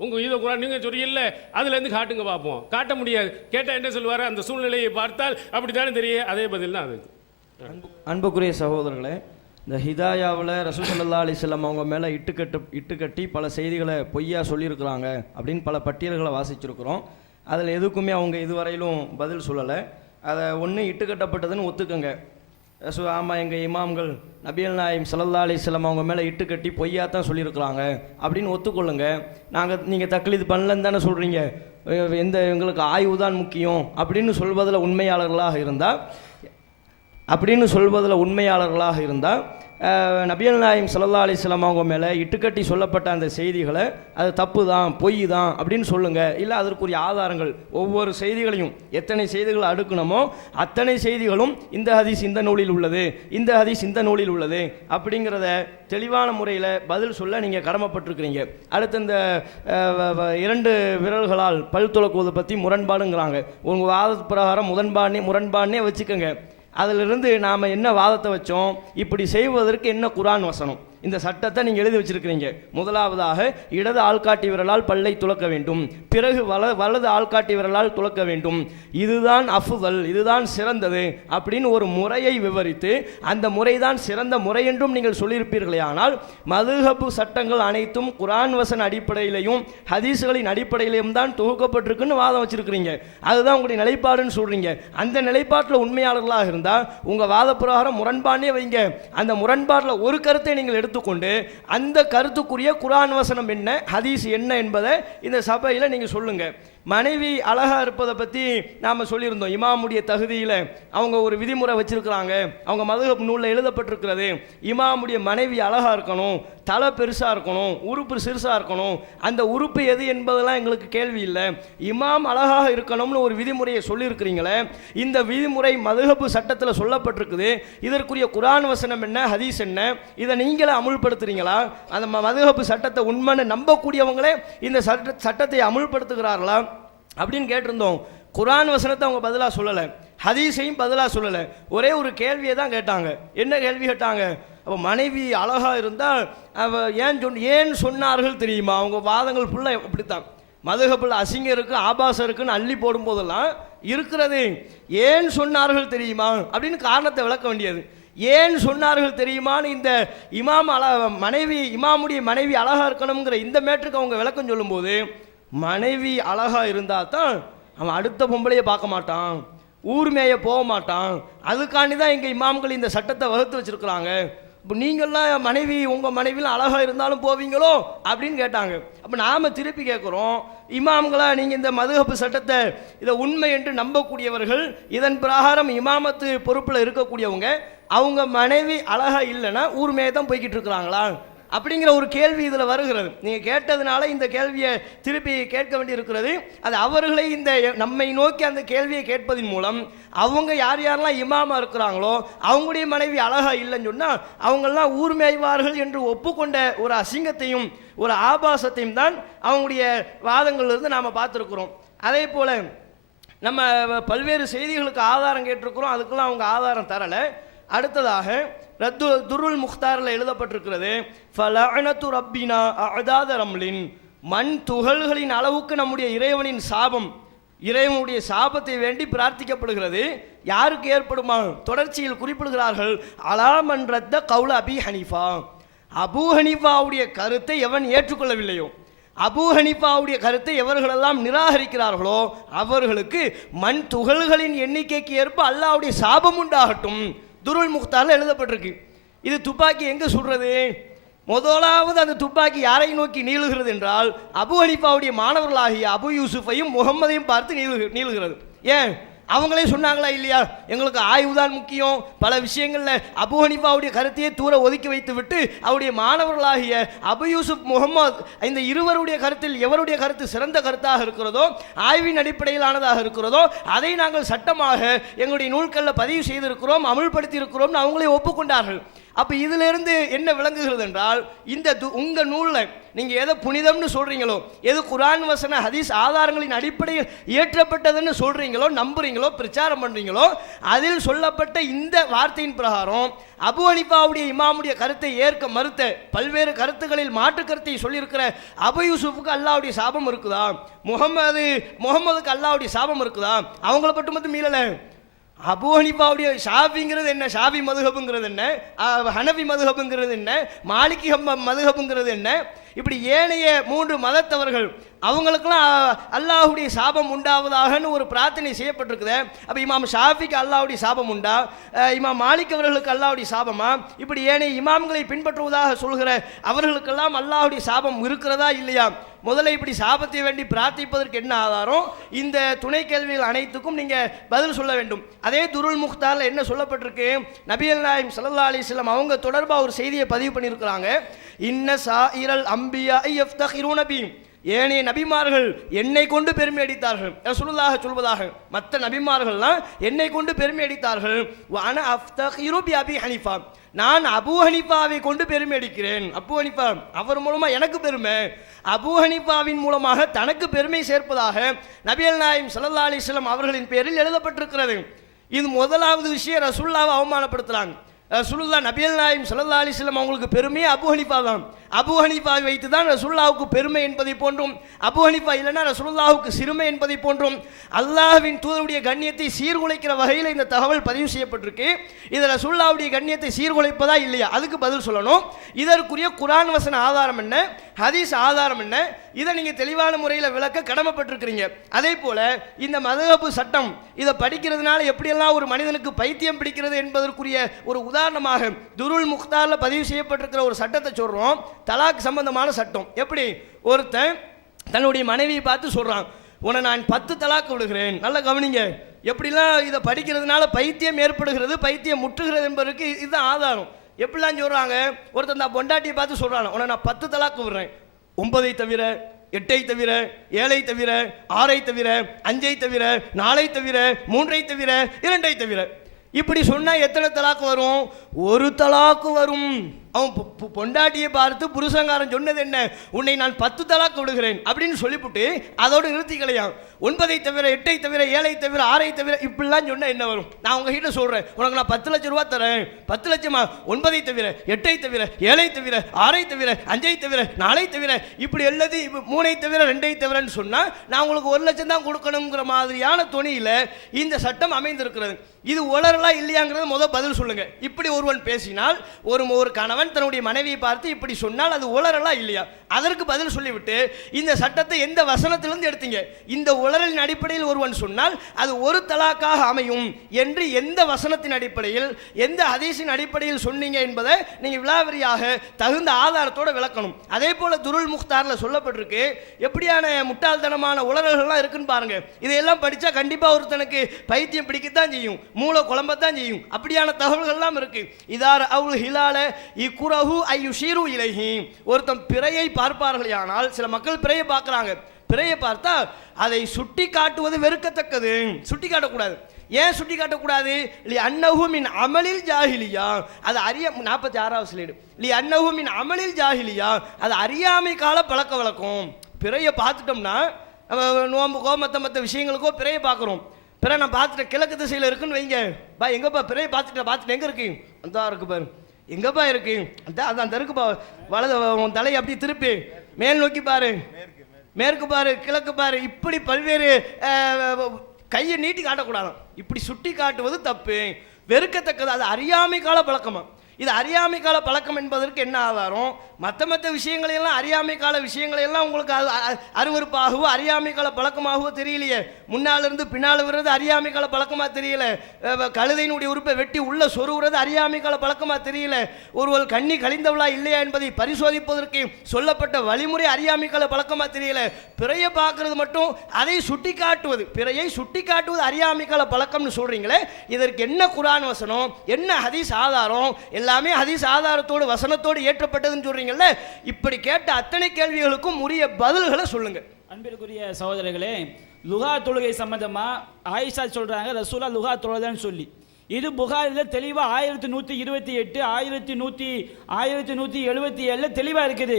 உங்கள் யூத குர்ஆன் நீங்கள் சொல்றீங்கல்ல, அதுலேருந்து காட்டுங்க பார்ப்போம். காட்ட முடியாது. கேட்டால் என்ன சொல்வார்? அந்த சூழ்நிலையை பார்த்தால் அப்படி தானே தெரியும். அதே பதில் தான் அதுக்கு. அன்புக்குரிய சகோதரர்களே, இந்த ஹிதாயாவில் ரசூல் ஸல்லல்லாஹு அலைஹி வஸல்லம் அவங்க மேலே இட்டுக்கட்டி பல செய்திகளை பொய்யா சொல்லியிருக்கிறாங்க அப்படின்னு பல பட்டியல்களை வாசிச்சிருக்கிறோம். அதில் எதுக்குமே அவங்க இதுவரையிலும் பதில் சொல்லலை. அதை ஒன்று இட்டுக்கட்டப்பட்டதுன்னு ஒத்துக்கங்க. ஆமாம், எங்கள் இமாம்கள் நபிகள் நாயகம் ஸல்லல்லாஹு அலைஹி வஸல்லம் அவங்க மேலே இட்டுக்கட்டி பொய்யாத்தான் சொல்லியிருக்கிறாங்க அப்படின்னு ஒத்துக்கொள்ளுங்க. நீங்கள் தக்லீது பண்ணலன்னு தானே சொல்கிறீங்க. எங்களுக்கு ஆய்வு தான் முக்கியம் அப்படின்னு சொல்வதில் உண்மையாளர்களாக இருந்தால் நபிகள் நாயகம் ஸல்லல்லாஹு அலைஹி வஸல்லம் அவங்க மேலே இட்டுக்கட்டி சொல்லப்பட்ட அந்த செய்திகளை அது தப்பு தான், பொய் தான் அப்படின்னு சொல்லுங்கள். இல்லை அதற்குரிய ஆதாரங்கள், ஒவ்வொரு செய்திகளையும் எத்தனை செய்திகள் அடுக்கணுமோ அத்தனை செய்திகளும் இந்த ஹதீஸ் இந்த நூலில் உள்ளது, இந்த ஹதீஸ் இந்த நூலில் உள்ளது அப்படிங்கிறத தெளிவான முறையில் பதில் சொல்ல நீங்கள் கடமைப்பட்டிருக்கிறீங்க. அடுத்து இந்த 2 விரல்களால் பல் துலக்குவதை பற்றி முரண்பாடுங்கிறாங்க. உங்கள் வாத பிரகாரம் முரண்பாடுனே வச்சுக்கோங்க. அதிலிருந்து நாம் என்ன வாதத்தை வச்சோம்? இப்படி செய்வதற்கு என்ன குர்ஆன் வசனம்? இந்த சட்டத்தை நீங்கள் எழுதி வச்சிருக்கிறீங்க. முதலாவதாக இடது ஆள்காட்டி விரலால் பல்லை துலக்க வேண்டும், பிறகு வலது ஆள்காட்டி விரலால் துலக்க வேண்டும். இதுதான் அஃதல், இதுதான் சிறந்தது அப்படின்னு ஒரு முறையை விவரித்து அந்த முறைதான் சிறந்த முறை என்றும் நீங்கள் சொல்லியிருப்பீர்களே. ஆனால் மதுஹபு சட்டங்கள் அனைத்தும் குர்ஆன் வசன அடிப்படையிலையும் ஹதீஸ்களின் அடிப்படையிலையும் தான் தொகுக்கப்பட்டிருக்குன்னு வாதம் வச்சிருக்கிறீங்க. அதுதான் உங்களுடைய நிலைப்பாடுன்னு சொல்றீங்க. அந்த நிலைப்பாட்டில் உண்மையாளர்களாக இருந்தால் உங்கள் வாத பிரகாரம் முரண்பாடே வைங்க. அந்த முரண்பாட்டில் ஒரு கருத்தை நீங்கள் எடுத்து எடுத்துக்கொண்டு அந்த கருத்துக்குரிய குர்ஆன் வசனம் என்ன, ஹதீஸ் என்ன என்பதை இந்த சபையில் நீங்கள் சொல்லுங்கள். மனைவி அழகாக இருப்பதை பற்றி நாம் சொல்லியிருந்தோம். இமாமுடைய தகுதியில் அவங்க ஒரு விதிமுறை வச்சுருக்கிறாங்க. அவங்க மதுஹப் நூலில் எழுதப்பட்டிருக்கிறது, இமாமுடைய மனைவி அழகாக இருக்கணும், தலை பெருசாக இருக்கணும், உறுப்பு சிறுசாக இருக்கணும். அந்த உறுப்பு எது என்பதெல்லாம் எங்களுக்கு கேள்வி இல்லை. இமாம் அழகாக இருக்கணும்னு ஒரு விதிமுறையை சொல்லியிருக்கிறீங்களே, இந்த விதிமுறை மதுஹப் சட்டத்தில் சொல்லப்பட்டிருக்குது. இதற்குரிய குர்ஆன் வசனம் என்ன, ஹதீஸ் என்ன, இதை நீங்களே அமுல்படுத்துறீங்களா? அந்த மதுஹப் சட்டத்தை உண்மைன்னு நம்பக்கூடியவங்களே இந்த சட்டத்தை அமுல்படுத்துகிறார்களா அப்படின்னு கேட்டிருந்தோம். குர்ஆன் வசனத்தை அவங்க பதிலாக சொல்லலை, ஹதீஸையும் பதிலாக சொல்லலை. ஒரே ஒரு கேள்வியை தான் கேட்டாங்க. என்ன கேள்வி கேட்டாங்க? அப்போ மனைவி அழகாக இருந்தால் ஏன் சொன்னார்கள் தெரியுமா? அவங்க வாதங்கள் ஃபுல்லாக இப்படித்தான். மதுஹபில் அசிங்கம் இருக்குது, ஆபாசம் இருக்குன்னு அள்ளி போடும் போதெல்லாம் இருக்கிறது ஏன் சொன்னார்கள் தெரியுமா அப்படின்னு காரணத்தை விளக்க வேண்டியது. ஏன் சொன்னார்கள் தெரியுமான்னு இந்த இமாமுடைய மனைவி அழகாக இருக்கணுங்கிற இந்த மேட்ருக்கு அவங்க விளக்கம் சொல்லும்போது, மனைவி அழகாக இருந்தால் தான் அவன் அடுத்த பொம்பளையை பார்க்க மாட்டான், ஊர் மேய போக மாட்டான். அதுக்காண்டி தான் எங்கள் இமாம்கள் இந்த சட்டத்தை வகுத்து வச்சுருக்குறாங்க. இப்போ நீங்கள்லாம் உங்கள் மனைவிலாம் அழகாக இருந்தாலும் போவீங்களோ அப்படின்னு கேட்டாங்க. அப்போ நாம் திருப்பி கேட்குறோம், இமாம்களா நீங்கள் இந்த மதுஹப் சட்டத்தை இதை உண்மை என்று நம்பக்கூடியவர்கள், இதன் பிரகாரம் இமாமத்து பொறுப்பில் இருக்கக்கூடியவங்க, அவங்க மனைவி அழகாக இல்லைன்னா ஊர் மேய தான் போய்கிட்டு இருக்கிறாங்களா அப்படிங்கிற ஒரு கேள்வி இதில் வருகிறது. நீங்கள் கேட்டதுனால இந்த கேள்வியை திருப்பி கேட்க வேண்டியிருக்கிறது. அது அவர்களை இந்த நம்மை நோக்கி அந்த கேள்வியை கேட்பதன் மூலம் அவங்க யாரெல்லாம் இமாமா இருக்கிறாங்களோ அவங்களுடைய மனைவி அழகா இல்லைன்னு சொன்னால் அவங்கெல்லாம் ஊர் மேய்வார்கள் என்று ஒப்புக்கொண்ட ஒரு அசிங்கத்தையும் ஒரு ஆபாசத்தையும் தான் அவங்களுடைய வாதங்கள்லேருந்து நாம் பார்த்துருக்குறோம். அதே போல் நம்ம பல்வேறு செய்திகளுக்கு ஆதாரம் கேட்டிருக்கிறோம், அதுக்கெல்லாம் அவங்க ஆதாரம் தரலை. அடுத்ததாக துருல் முக்தாரில் எழுதப்பட்டிருக்கிறது, ஃபலஅனத்து ரப்பினா அஅதாத ரம்லின், மண் துகள்களின் அளவுக்கு நம்முடைய இறைவனின் சாபம், இறைவனுடைய சாபத்தை வேண்டி பிரார்த்திக்கப்படுகிறது. யாருக்கு ஏற்படுமா? தொடர்ச்சியில் குறிப்பிடுகிறார்கள், அலாமன் ரத்த கவுல அபி ஹனீஃபா, அபூ ஹனீஃபாவுடைய கருத்தை எவன் ஏற்றுக்கொள்ளவில்லையோ, அபூ ஹனீஃபாவுடைய கருத்தை எவர்களெல்லாம் நிராகரிக்கிறார்களோ அவர்களுக்கு மண் துகள்களின் எண்ணிக்கைக்கு ஏற்ப அல்லாஹ்வுடைய சாபம் உண்டாகட்டும். துருல் முக்தாரில் எழுதப்பட்டிருக்கு. இது துப்பாக்கி எங்கே சுடுறது? முதலாவது அந்த துப்பாக்கி யாரை நோக்கி நீளுகிறது என்றால் அபூ ஹனீஃபாவுடைய மாணவர்களாகிய அபு யூசுஃபையும் முகம்மதையும் பார்த்து நீளுகிறது. ஏன்? அவங்களே சொன்னாங்களா இல்லையா, எங்களுக்கு ஆய்வு தான் முக்கியம், பல விஷயங்களில் அபூ ஹனீஃபாவுடைய கருத்தையே தூர ஒதுக்கி வைத்து விட்டு அவருடைய மாணவர்களாகிய அபு யூசுப் முகமது இந்த இருவருடைய கருத்தில் எவருடைய கருத்து சிறந்த கருத்தாக இருக்கிறதோ, ஆய்வின் அடிப்படையிலானதாக இருக்கிறதோ அதை நாங்கள் சட்டமாக எங்களுடைய நூல்களில் பதிவு செய்திருக்கிறோம், அமுல்படுத்தி இருக்கிறோம்னு அவங்களே ஒப்புக்கொண்டார்கள். அப்போ இதிலிருந்து என்ன விளங்குகிறது என்றால், இந்த உங்கள் நூலில் நீங்கள் எதை புனிதம்னு சொல்கிறீங்களோ, எது குர்ஆன் வசன ஹதீஸ் ஆதாரங்களின் அடிப்படையில் இயற்றப்பட்டதுன்னு சொல்கிறீங்களோ, நம்புறீங்களோ, பிரச்சாரம் பண்ணுறீங்களோ, அதில் சொல்லப்பட்ட இந்த வார்த்தையின் பிரகாரம் அபூ ஹனீஃபாவுடைய இமாமுடைய கருத்தை ஏற்க மறுத்த பல்வேறு கருத்துக்களில் மாற்று கருத்தை சொல்லியிருக்கிற அபு யூசுஃபுக்கு அல்லாஹ்வுடைய சாபம் இருக்குதா, முகமதுக்கு அல்லாஹ்வுடைய சாபம் இருக்குதா? அவங்கள மட்டும் மீறலை. அபூ ஹனீஃபாவுடைய ஷாஃபிங்கிறது என்ன, ஷாஃபி மதுஹபுங்கிறது என்ன, ஹனஃபி மதுஹபுங்கிறது என்ன, மாலிகி மதுஹபுங்கிறது என்ன, இப்படி ஏனைய 3 மதத்தவர்கள் அவங்களுக்கெல்லாம் அல்லாஹ்வுடைய சாபம் உண்டாவதாகன்னு ஒரு பிரார்த்தனை செய்யப்பட்டிருக்குது. அப்போ இமாம் ஷாஃபிக்கு அல்லாஹ்வுடைய சாபம் உண்டா, இமாம் மாலிக் அவர்களுக்கு அல்லாஹ்வுடைய சாபமா, இப்படி ஏனைய இமாம்களை பின்பற்றுவதாக சொல்கிற அவர்களுக்கெல்லாம் அல்லாஹ்வுடைய சாபம் இருக்கிறதா இல்லையா? முதல்ல இப்படி சாபத்தை வேண்டி பிரார்த்திப்பதற்கு என்ன ஆதாரம்? இந்த துணை கேள்விகள் அனைத்துக்கும் நீங்கள் பதில் சொல்ல வேண்டும். அதே துருல் முக்தாரில் என்ன சொல்லப்பட்டிருக்கு, நபிகள் நாயகம் ஸல்லல்லாஹு அலைஹி வஸல்லம் அவங்க தொடர்பாக ஒரு செய்தியை பதிவு பண்ணியிருக்கிறாங்க. இன்ன சாயிரல் அம்பியா யஃப்தகிரூன பி, ஏனைய நபிமார்கள் என்னை கொண்டு பெருமை அடித்தார்கள், ரசூலுல்லாஹ் சொல்வதாக மற்ற நபிமார்கள்லாம் என்னை கொண்டு பெருமை அடித்தார்கள். வஅன அஃப்தகிரு பி அபி ஹனீஃபா, நான் அபூ ஹனீஃபாவை கொண்டு பெருமை அடிக்கிறேன். அபூ ஹனீஃபா அவர் மூலமாக எனக்கு பெருமை, அபூ ஹனீஃபாவின் மூலமாக தனக்கு பெருமை சேர்ப்பதாக நபிகள் நாயகம் ஸல்லல்லாஹு அலைஹி வஸல்லம் அவர்களின் பேரில் எழுதப்பட்டிருக்கிறது. இது முதலாவது விஷயம். ரசூலுல்லாஹ்வை அவமானப்படுத்துறாங்க. ரசூலுல்லாஹ் நபிகள் நாயகம் ஸல்லல்லாஹு அலைஹி வஸல்லம் அவங்களுக்கு பெருமையே அபூ ஹனீஃபா தான். அபூ ஹனீஃபாவை வைத்து தான் ரசூலுல்லாஹ்வுக்கு பெருமை என்பதை போன்றும், அபூ ஹனீஃபா இல்லைன்னா ரசூலுல்லாஹ்வுக்கு சிறுமை என்பதை போன்றும் அல்லாஹ்வின் தூதருடைய கண்ணியத்தை சீர்குலைக்கிற வகையில் இந்த தகவல் பதிவு செய்யப்பட்டிருக்கு. இது ரசூலுல்லாஹ்வுடைய கண்ணியத்தை சீர்குலைப்பதா இல்லையா, அதுக்கு பதில் சொல்லணும். இதற்குரிய குர்ஆன் வசன ஆதாரம் என்ன, ஹதீஸ் ஆதாரம் என்ன, இதை நீங்கள் தெளிவான முறையில் விளக்க கடமைப்பட்டிருக்கிறீங்க. அதே போல இந்த மதுஹப் சட்டம் இதை படிக்கிறதுனால எப்படியெல்லாம் ஒரு மனிதனுக்கு பைத்தியம் பிடிக்கிறது என்பதற்குரிய ஒரு உதாரணம் உதாரணமாக துருல் முக்தாரில் பதிவு செய்யப்பட்டிருக்கிற ஒரு சட்டத்தை சொல்கிறோம், தலாக் சம்பந்தமான சட்டம். எப்படி ஒருத்தன் தன்னுடைய மனைவியை பார்த்து சொல்கிறான், உன்னை நான் 10 தலாக்கு விடுகிறேன். நல்லா கவனிங்க, எப்படிலாம் இதை படிக்கிறதுனால பைத்தியம் ஏற்படுகிறது, பைத்தியம் முற்றுகிறது என்பதற்கு இதுதான் ஆதாரம். எப்படிலாம் சொல்கிறாங்க, ஒருத்தன் தான் பொண்டாட்டியை பார்த்து சொல்கிறான், உன்னை நான் 10 தலாக்கு விடுறேன், 9 தவிர, 8 தவிர, 7 தவிர, 6 தவிர, 5 தவிர, 4 தவிர, 3 தவிர, 2 தவிர. இப்படி சொன்னா எத்தனை தலாக்கு வரும்? 1 தலாக்கு வரும். அவன் பொண்டாட்டியை பார்த்து புருஷங்காரன் சொன்னது என்ன, உன்னை நான் 10 தலாக்கு விடுகிறேன் அப்படின்னு சொல்லிவிட்டு அதோடு நிறுத்திக்கலையாம். 9 தவிர, 8 தவிர, 7 தவிர, 6 தவிர இப்படிலாம் சொன்னா என்ன வரும்? நான் உங்ககிட்ட சொல்றேன், உனக்கு நான் 10 லட்சம் ரூபா தரேன். 10 லட்சமா? 9 தவிர, 8 தவிர, 7 தவிர, 6 தவிர, 5 தவிர, 4 தவிர, இப்படி எல்லாத்தையும் 3 தவிர, 2 தவிரன்னு சொன்னா நான் உங்களுக்கு 1 லட்சம் தான் கொடுக்கணுங்கிற மாதிரியான துணியில இந்த சட்டம் அமைந்திருக்கிறது. இது உளறலா இல்லையாங்கிறத பதில் சொல்லுங்க. இப்படி ஒருவன் பேசினால், ஒரு கணவன் தன்னுடைய மனைவியை பார்த்து இப்படி சொன்னால் அது உளறலா இல்லையா? அதற்கு பதில் சொல்லிவிட்டு இந்த சட்டத்தை எந்த வசனத்திலிருந்து எடுத்தீங்க? இந்த உளறலின் அடிப்படையில் ஒருவன் சொன்னால் அது 1 தலாக்காக அமையும் என்று எந்த வசனத்தின் அடிப்படையில், எந்த ஹதீஸின் அடிப்படையில் சொன்னீங்க என்பதை நீங்க விலாவரியாக தகுந்த ஆதாரத்தோட விளக்கணும். அதே போல துருல் முக்தார்ல சொல்லப்பட்டிருக்கு, எப்படியான முட்டாள்தனமான உளறல்கள்லாம் இருக்குன்னு பாருங்க. இதையெல்லாம் படிச்சா கண்டிப்பா ஒருத்தனுக்கு பைத்தியம் பிடிக்கத்தான் செய்யும், மூளை குழம்பத்தான் செய்யும். அப்படியான தகவல்கள்லாம் இருக்கு. இதார் அவுல் ஹிலால இக்குரஹு ஐயுஷீரு இலைஹி. ஒருத்தன் பிறையை பார்ப்பார்கள், ஆனால் சில மக்கள் பிறையை பார்க்கறாங்க, பிறையை பார்த்தா அதை சுட்டி காட்டுவது வெறுக்கத்தக்கது. சுட்டி காட்டக்கூடாது. ஏன் சுட்டி காட்டக்கூடாது? லி அன்னஹு மின் அமலில் ஜாஹிலியா. அது 46வது ஸ்லைடு. லி அன்னஹு மின் அமலில் ஜாஹிலியா, அது அறியாமை கால பழக்க வழக்கம். பிறையை பார்த்துட்டோம்னா நோம்புக்கோ மற்ற விஷயங்களுக்கோ பிறையை பார்க்குறோம். பிற நான் பார்த்துட்டேன், கிழக்கு திசையில் இருக்குன்னு வைங்க, பா எங்கப்பா பிறையை பார்த்துட்டு எங்கே இருக்கு? அந்த இருக்கு பாரு, எங்கப்பா இருக்கு? அந்த இருக்குப்பா, வலது உன் தலையை அப்படி திருப்பி மேல் நோக்கி பாரு, மேற்கு பாரு, கிழக்கு பாரு, இப்படி பல்வேறு கையை நீட்டி காட்டக்கூடாது. இப்படி சுட்டி காட்டுவது தப்பு, வெறுக்கத்தக்கது. அது அறியாமை கால பழக்கமா? இது அறியாமை கால பழக்கம் என்பதற்கு என்ன ஆதாரம்? மற்ற விஷயங்களையெல்லாம், அறியாமை கால விஷயங்களையெல்லாம் உங்களுக்கு அருவருப்பாகவோ அறியாமை கால பழக்கமாகவோ தெரியலையே. முன்னால் இருந்து பின்னால் விடுறது அறியாமை கால பழக்கமாக தெரியல. கழுதையினுடைய உறுப்பை வெட்டி உள்ள சொருகிறது அறியாமை கால பழக்கமாக தெரியல. ஒருவர் கண்ணி கழிந்தவளா இல்லையா என்பதை பரிசோதிப்பதற்கு சொல்லப்பட்ட வழிமுறை அறியாமை கால பழக்கமாக தெரியல. பிறையை பார்க்கறது மட்டும், அதை சுட்டி காட்டுவது, பிறையை சுட்டி காட்டுவது அறியாமை கால பழக்கம்னு சொல்றீங்களே, இதற்கு என்ன குர்ஆன் வசனம், என்ன ஹதீஸ் ஆதாரம்? எல்லாமே ஹதீஸ் ஆதாரத்தோடு வசனத்தோடு ஏற்றப்பட்டதுன்னு சொல்றீங்கல்ல. இப்படி கேட்ட அத்தனை கேள்விகளுக்கும் உரிய பதில்களை சொல்லுங்க. அன்பிற்குரிய சகோதரர்களே, லுகா தொழுகை சம்பந்தமா ஆயிஷா சொல்றாங்க, ரசூலா லுகா தொழுதான்னு சொல்லி. இது புகாரில் தெளிவா 1128 1177 தெளிவா இருக்குது.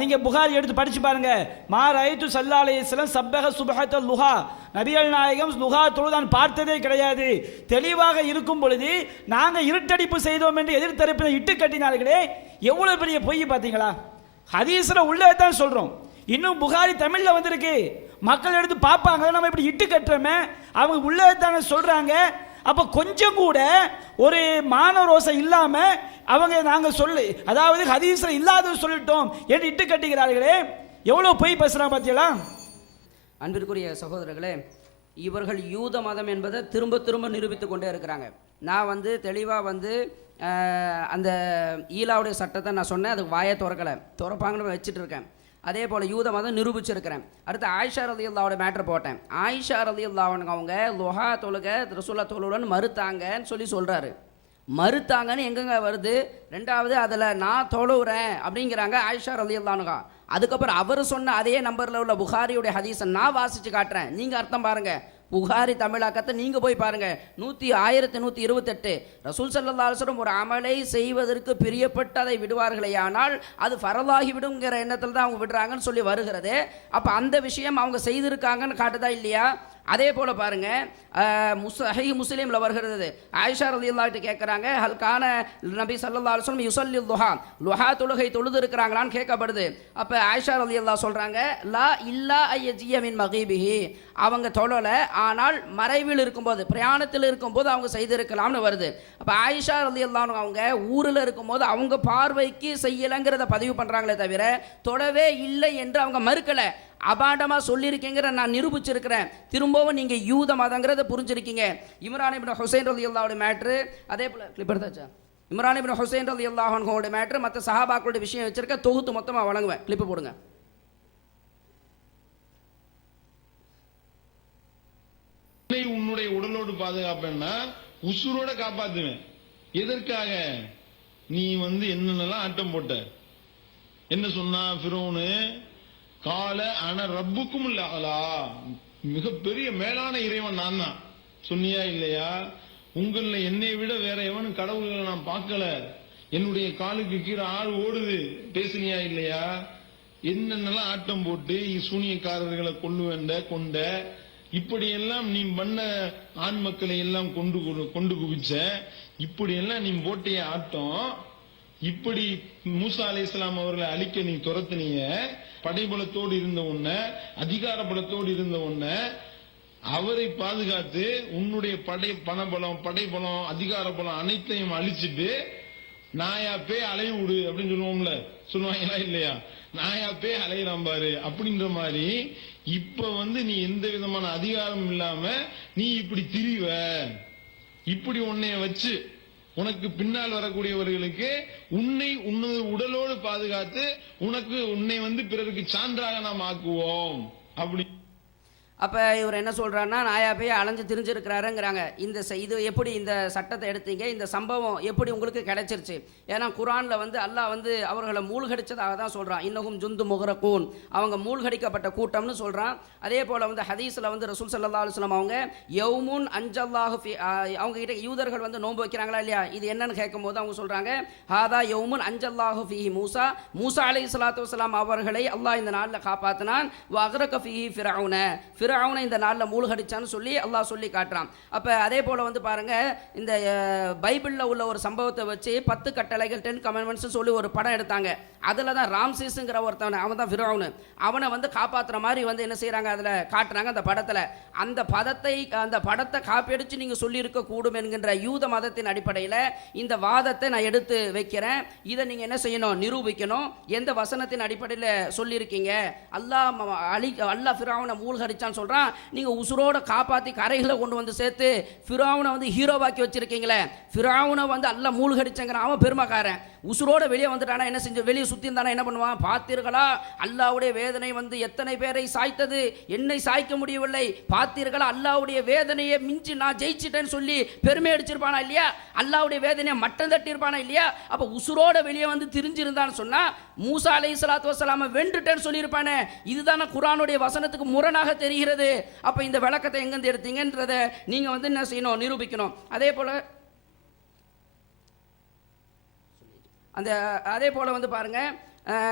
நீங்க புகாரி எடுத்து படிச்சு பாருங்க. மா ரஐது ஸல்லல்லாஹு அலைஹி வஸல்லம் சப்பஹ சுப்ஹத லுஹா, நபிகள் நாயகம் லுஹா தொழுதான் பார்த்ததே கிடையாது. தெளிவாக இருக்கும் பொழுது நாங்க இருட்டடிப்பு செய்தோம் என்று எதிர்த்தரப்பில் இட்டு கட்டினார்களே, எவ்வளவு பெரிய பொய் பார்த்தீங்களா? ஹதீஸ்ல உள்ளதான் சொல்றோம். இன்னும் புகாரி தமிழ்ல வந்திருக்கு, மக்கள் எடுத்து பார்ப்பாங்க, நம்ம இப்படி இட்டு கட்டுறோமே, அவங்க உள்ளதானே சொல்றாங்க. அப்ப கொஞ்சம் கூட ஒரு மானரோசம் இல்லாம அவங்க நாங்க சொல்லு, அதாவது ஹதீஸ்ல இல்லாத சொல்லிட்டோம் என்று இட்டு கட்டுகிறார்களே, எவ்வளவு பொய் பேசுறாங்க பாத்தீங்களா? அன்பிற்குரிய சகோதரர்களே, இவர்கள் யூத மதம் என்பதை திரும்ப திரும்ப நிரூபித்து கொண்டே இருக்கிறாங்க. நான் தெளிவாக அந்த ஈலாவுடைய சட்டத்தை நான் சொன்னேன், அதுக்கு வாயை திறப்பாங்கன்னு வச்சுட்டு இருக்கேன். அதே போல் யூத மதம் நிரூபிச்சிருக்கிறேன். அடுத்து ஆயிஷா ரலியல்லாஹோட மேட்ரு போட்டேன். ஆயிஷா ரலியல்லாஹு அவங்க லுஹா தொழுகை ரசூலுல்லாஹ் தொழுவுன்னு மறுத்தாங்கன்னு சொல்கிறாரு. மறுத்தாங்கன்னு எங்கெங்க வருது? ரெண்டாவது அதில் நான் தொழுகிறேன் அப்படிங்கிறாங்க ஆயிஷா ரலியல்லாஹு. அதுக்கப்புறம் அவர் சொன்ன அதே நம்பரில் உள்ள புகாரியுடைய ஹதீஸை நான் வாசித்து காட்டுறேன், நீங்கள் அர்த்தம் பாருங்கள். புகாரி தமிழாக்கத்தை நீங்கள் போய் பாருங்கள். 1128 ரசூல் ஸல்லல்லாஹு அலைஹி வஸல்லம் ஒரு அமலை செய்வதற்கு பிரியப்பட்டு அதை விடுவார்களே, ஆனால் அது ஃபரலாகி விடுங்கிற எண்ணத்தில் தான் அவங்க விடுறாங்கன்னு சொல்லி வருகிறது. அப்போ அந்த விஷயம் அவங்க செய்திருக்காங்கன்னு காட்டுதா இல்லையா? அதே போல் பாருங்கள், சஹீஹ் முஸ்லிமில் வருகிறது. ஆயிஷா ரலியல்லாஹு அன்ஹா கேட்குறாங்க, ஹல்கான நபி ஸல்லல்லாஹு அலைஹி வஸல்லம் யுஸல்லி லுஹா தொழுகை தொழுது இருக்கிறாங்களான்னு கேட்கப்படுது. அப்போ ஆயிஷா ரலியல்லாஹு சொல்கிறாங்க, லா இல்லா ஐயஜிய மின் மகீபிஹி, அவங்க தொழலை, ஆனால் மறைவில் இருக்கும்போது, பிரயாணத்தில் இருக்கும்போது அவங்க செய்திருக்கலாம்னு வருது. அப்போ ஆயிஷா ரலியல்லாஹு அவங்க ஊரில் இருக்கும்போது அவங்க பார்வைக்கு செய்யலைங்கிறத பதிவு பண்ணுறாங்களே தவிர தொழவே இல்லை என்று அவங்க மறுக்கலை. அபாண்டமாக சொல்லியிருக்கீங்கிற நான் நிரூபிச்சிருக்கிறேன். திரும்பவும் நீங்கள் யூத மதங்கிறத புரிஞ்சிருக்கீங்க. இம்ரான் இப்னு ஹுசைன் ரலியல்லாஹு மேட்ரு, அதே போல் கிளிப் எடுத்தாச்சா? இம்ரான் இப்னு ஹுசைன் ரலியல்லாஹு அன்ஹுவோட மேட்ரு மற்ற சஹாபாக்களுடைய விஷயம் வச்சிருக்க தொகுத்து மொத்தமாக வழங்குவேன். கிளிப்பு போடுங்க. உன்னுடைய உடலோடு பாதுகாப்பேன்னா உசுரோட காப்பாத்துவேன். எதற்காக? நீ என்னென்னலாம் ஆட்டம் போட்ட. என்ன சொன்னா ஃபிரௌனு? கால ஆனா ரப்புக்கும் இல்லா, மிகப்பெரிய மேலான இறைவன் நான் தான். சொன்னியா இல்லையா? உங்கள என்னை விட வேற எவனும் கடவுள்களை நான் பார்க்கல. என்னுடைய காலுக்கு கீழே ஆள் ஓடுது. பேசுனியா இல்லையா? என்னென்னலாம் ஆட்டம் போட்டு சூனியக்காரர்களை கொண்ட இப்படியெல்லாம் நீ பண்ண ஆண் மக்களை எல்லாம் கொண்டு குவிச்ச. இப்படி எல்லாம் நீ போட்டிய ஆட்டம். இப்படி மூசா அலைஹிஸ்ஸலாம் அவர்களை அழிக்க நீ துரத்துனீங்க. படைபலத்தோடு இருந்த உன்ன, அதிகார பலத்தோடு இருந்த உன்ன, அவரை பாதுகாத்து உன்னுடைய பணபலம், படைபலம், அதிகார பலம் அனைத்தையும் அழிச்சிட்டு நாயா பே அலைய விடு அப்படின்னு சொல்லுவோம்ல, சொல்லுவாங்களா இல்லையா? நாயா பே அலையலாம் பாரு அப்படின்ற மாதிரி இப்ப நீ எந்த விதமான அதிகாரம் இல்லாம நீ இப்படி திரிவ. இப்படி உன்னைய வச்சு உனக்கு பின்னால் வரக்கூடியவர்களுக்கு உன்னது உடலோடு பாதுகாத்து உன்னை பிறருக்கு சான்றாக நாம் ஆக்குவோம் அப்படி. அப்போ இவர் என்ன சொல்கிறாருன்னா, நாயா போய் அலைஞ்சு திரிஞ்சிருக்கிறாருங்கிறாங்க. இது எப்படி இந்த சட்டத்தை எடுத்தீங்க? இந்த சம்பவம் எப்படி உங்களுக்கு கிடைச்சிருச்சு? ஏன்னா குரானில் அல்லாஹ் அவர்களை மூழ்கடிச்சதாக தான் சொல்கிறான். இன்னகும் ஜுந்து முகரக்கூன், அவங்க மூழ்கடிக்கப்பட்ட கூட்டம்னு சொல்கிறான். அதே போல் ஹதீஸில் ரசூல் ஸல்லல்லாஹு அலைஹி வஸல்லம் அவங்க யௌமுன் அன்ஜல்லாஹு ஃபி, அவங்க கிட்ட யூதர்கள் நோன்பு வைக்கிறாங்களா இல்லையா, இது என்னன்னு கேட்கும் போது அவங்க சொல்கிறாங்க, ஹாதா யௌமுன் அன்ஜல்லாஹு ஃபீஹி மூசா அலைஹிஸ்ஸலாத்து வஸ்ஸலாம் அவர்களை அல்லாஹ் இந்த நாளில் காப்பாற்றினான். வஅக்ரக ஃபீஹி ஃபிரௌன இந்த நாளில் மூழ்கடிச்சான்னு சொல்லி அல்லாஹ் சொல்லி காட்டுறான். அப்போ அதே போல் பாருங்க, இந்த பைபிளில் உள்ள ஒரு சம்பவத்தை வச்சு 10 கட்டளைகள் 10 கமெண்ட்மெண்ட்ஸ் சொல்லி ஒரு படம் எடுத்தாங்க. அதில் தான் ராம்சேஸுங்கிற ஒருத்தவன், அவன் தான் ஃபிரௌன், அவனை காப்பாற்றுற மாதிரி என்ன செய்கிறாங்க, அதில் காட்டுறாங்க அந்த படத்தில். அந்த படத்தை காப்பியடிச்சு நீங்கள் சொல்லியிருக்க கூடும் என்கின்ற யூத மதத்தின் அடிப்படையில் இந்த வாதத்தை நான் எடுத்து வைக்கிறேன். இதை நீங்கள் என்ன செய்யணும், நிரூபிக்கணும். எந்த வசனத்தின் அடிப்படையில் சொல்லியிருக்கீங்க? அல்லாஹ் ஃபிரௌனை மூழ்கடிச்சான்னு சொல்கிறான். நீங்கள் உசுரோட காப்பாற்றி கரைகளை கொண்டு சேர்த்து ஃபிரௌனை ஹீரோவாக்கி வச்சிருக்கீங்களே. ஃபிரௌனை அல்லாஹ் மூழ்கடிச்சங்கிறான். அவன் பெருமைக்காரன். உசுரோட வெளியே வந்துட்டானா என்ன செஞ்சு, வெளியே சுற்றி இருந்தானா என்ன பண்ணுவான்? பார்த்தீர்களா அல்லாஹ்வுடைய வேதனை எத்தனை பேரை சாய்த்தது, என்னை சாய்க்க முடியவில்லை. பார்த்தீர்களா அல்லாஹ்வுடைய வேதனையை மிஞ்சி நான் ஜெயிச்சிட்டேன்னு சொல்லி பெருமை அடிச்சிருப்பானா இல்லையா? அல்லாஹ்வுடைய வேதனையை மட்டம் தட்டி இருப்பானா இல்லையா? அப்போ உசுரோட வெளியே திரிஞ்சிருந்தான்னு சொன்னா மூசா அலைஹிஸ்ஸலாத்து வஸ்ஸலாம் வென்றுட்டேன்னு சொல்லியிருப்பானே. இதுதானே குர்ஆனுடைய வசனத்துக்கு முரணாக தெரிகிறது. அப்போ இந்த விளக்கத்தை எங்கேருந்து எடுத்தீங்கன்றதை நீங்கள் என்ன செய்யணும், நிரூபிக்கணும். அதே போல் பாருங்க,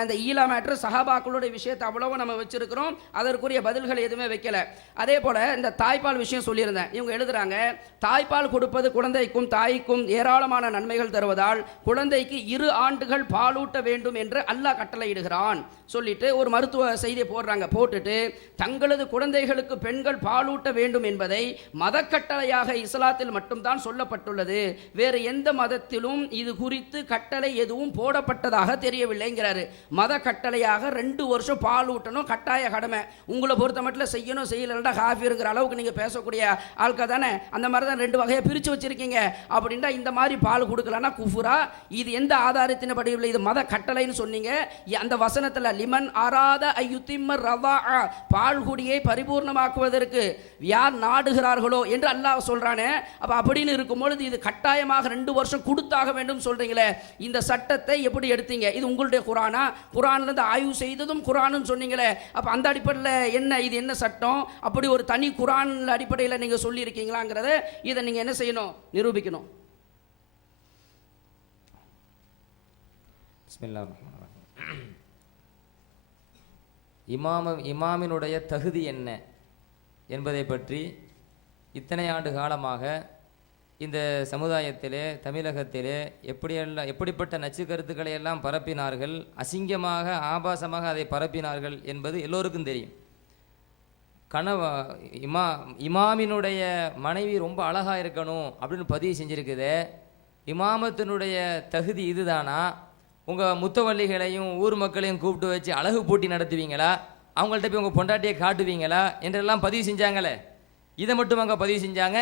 அந்த ஈலா மேட்ரு சஹாபாக்களுடைய விஷயத்தை அவ்வளவு நம்ம வச்சிருக்கிறோம். அதற்குரிய பதில்கள் எதுவுமே வைக்கல. அதே போல இந்த தாய்ப்பால் விஷயம் சொல்லியிருந்தேன். இவங்க எழுதுறாங்க, தாய்ப்பால் கொடுப்பது குழந்தைக்கும் தாய்க்கும் ஏராளமான நன்மைகள் தருவதால் குழந்தைக்கு 2 ஆண்டுகள் பாலூட்ட வேண்டும் என்று அல்லாஹ் கட்டளையிடுகிறான் சொல்லிட்டு ஒரு மருத்துவ செய்தியை போடுறாங்க. போட்டுட்டு தங்களது குழந்தைகளுக்கு பெண்கள் பாலூட்ட வேண்டும் என்பதை மதக்கட்டளையாக இஸ்லாத்தில் மட்டும்தான் சொல்லப்பட்டுள்ளது. வேறு எந்த மதத்திலும் இது குறித்து கட்டளை எதுவும் போடப்பட்டதாக தெரியவில்லைங்கிறாரு. மத கட்டளையாக 2 வருஷம் பால் ஊட்டணும் கட்டாய கடமை. உங்களை பொறுத்த மட்டும் செய்யணும், செய்யலன்னா காஃபிங்கிற அளவுக்கு நீங்கள் பேசக்கூடிய ஆட்கள் தானே. அந்த மாதிரி தான் 2 வகையை பிரித்து வச்சிருக்கீங்க. அப்படின்னா இந்த மாதிரி பால் கொடுக்கலன்னா குஃபுரா? இது எந்த ஆதாரத்தின் படிவில் இது மத கட்டளைன்னு சொன்னீங்க? அந்த வசனத்தில் லிமன் அராத அயுத்திம்மர் ரவா, பால் குடியை பரிபூர்ணமாக்குவதற்கு யார் நாடுகிறார்களோ என்று அல்லாஹ் சொல்றானே. அப்ப அப்படின்னு இருக்கும்பொழுது இது கட்டாயமாக 2 வருஷம் கொடுத்தாக வேண்டும் சொல்றீங்களே, இந்த சட்டத்தை எப்படி எடுத்தீங்க? இது உங்களுடைய குரானா? குரான்ல இருந்து ஆய்வு செய்ததும் குரான்னு சொன்னீங்களே. அப்ப அந்த அடிப்படையில் என்ன, இது என்ன சட்டம்? அப்படி ஒரு தனி குரான் அடிப்படையில் நீங்க சொல்லி இருக்கீங்களாங்கிறத இதை நீங்க என்ன செய்யணும், நிரூபிக்கணும். இமாமினுடைய தகுதி என்ன என்பதை பற்றி இத்தனை ஆண்டு காலமாக இந்த சமுதாயத்திலே, தமிழகத்திலே எப்படிப்பட்ட நச்சு கருத்துக்களை எல்லாம் பரப்பினார்கள், அசிங்கமாக ஆபாசமாக அதை பரப்பினார்கள் என்பது எல்லோருக்கும் தெரியும். இமாமினுடைய மனைவி ரொம்ப அழகாக இருக்கணும் அப்படின்னு பதிவு செஞ்சுருக்குது. இமாமத்தினுடைய தகுதி இதுதானா? உங்கள் முத்தவள்ளிகளையும் ஊர் மக்களையும் கூப்பிட்டு வச்சு அழகு போட்டி நடத்துவீங்களா? அவங்கள்ட்ட போய் உங்கள் பொண்டாட்டியை காட்டுவீங்களா என்றெல்லாம் பதிவு செஞ்சாங்களே. இதை மட்டும் அங்கே பதிவு செஞ்சாங்க.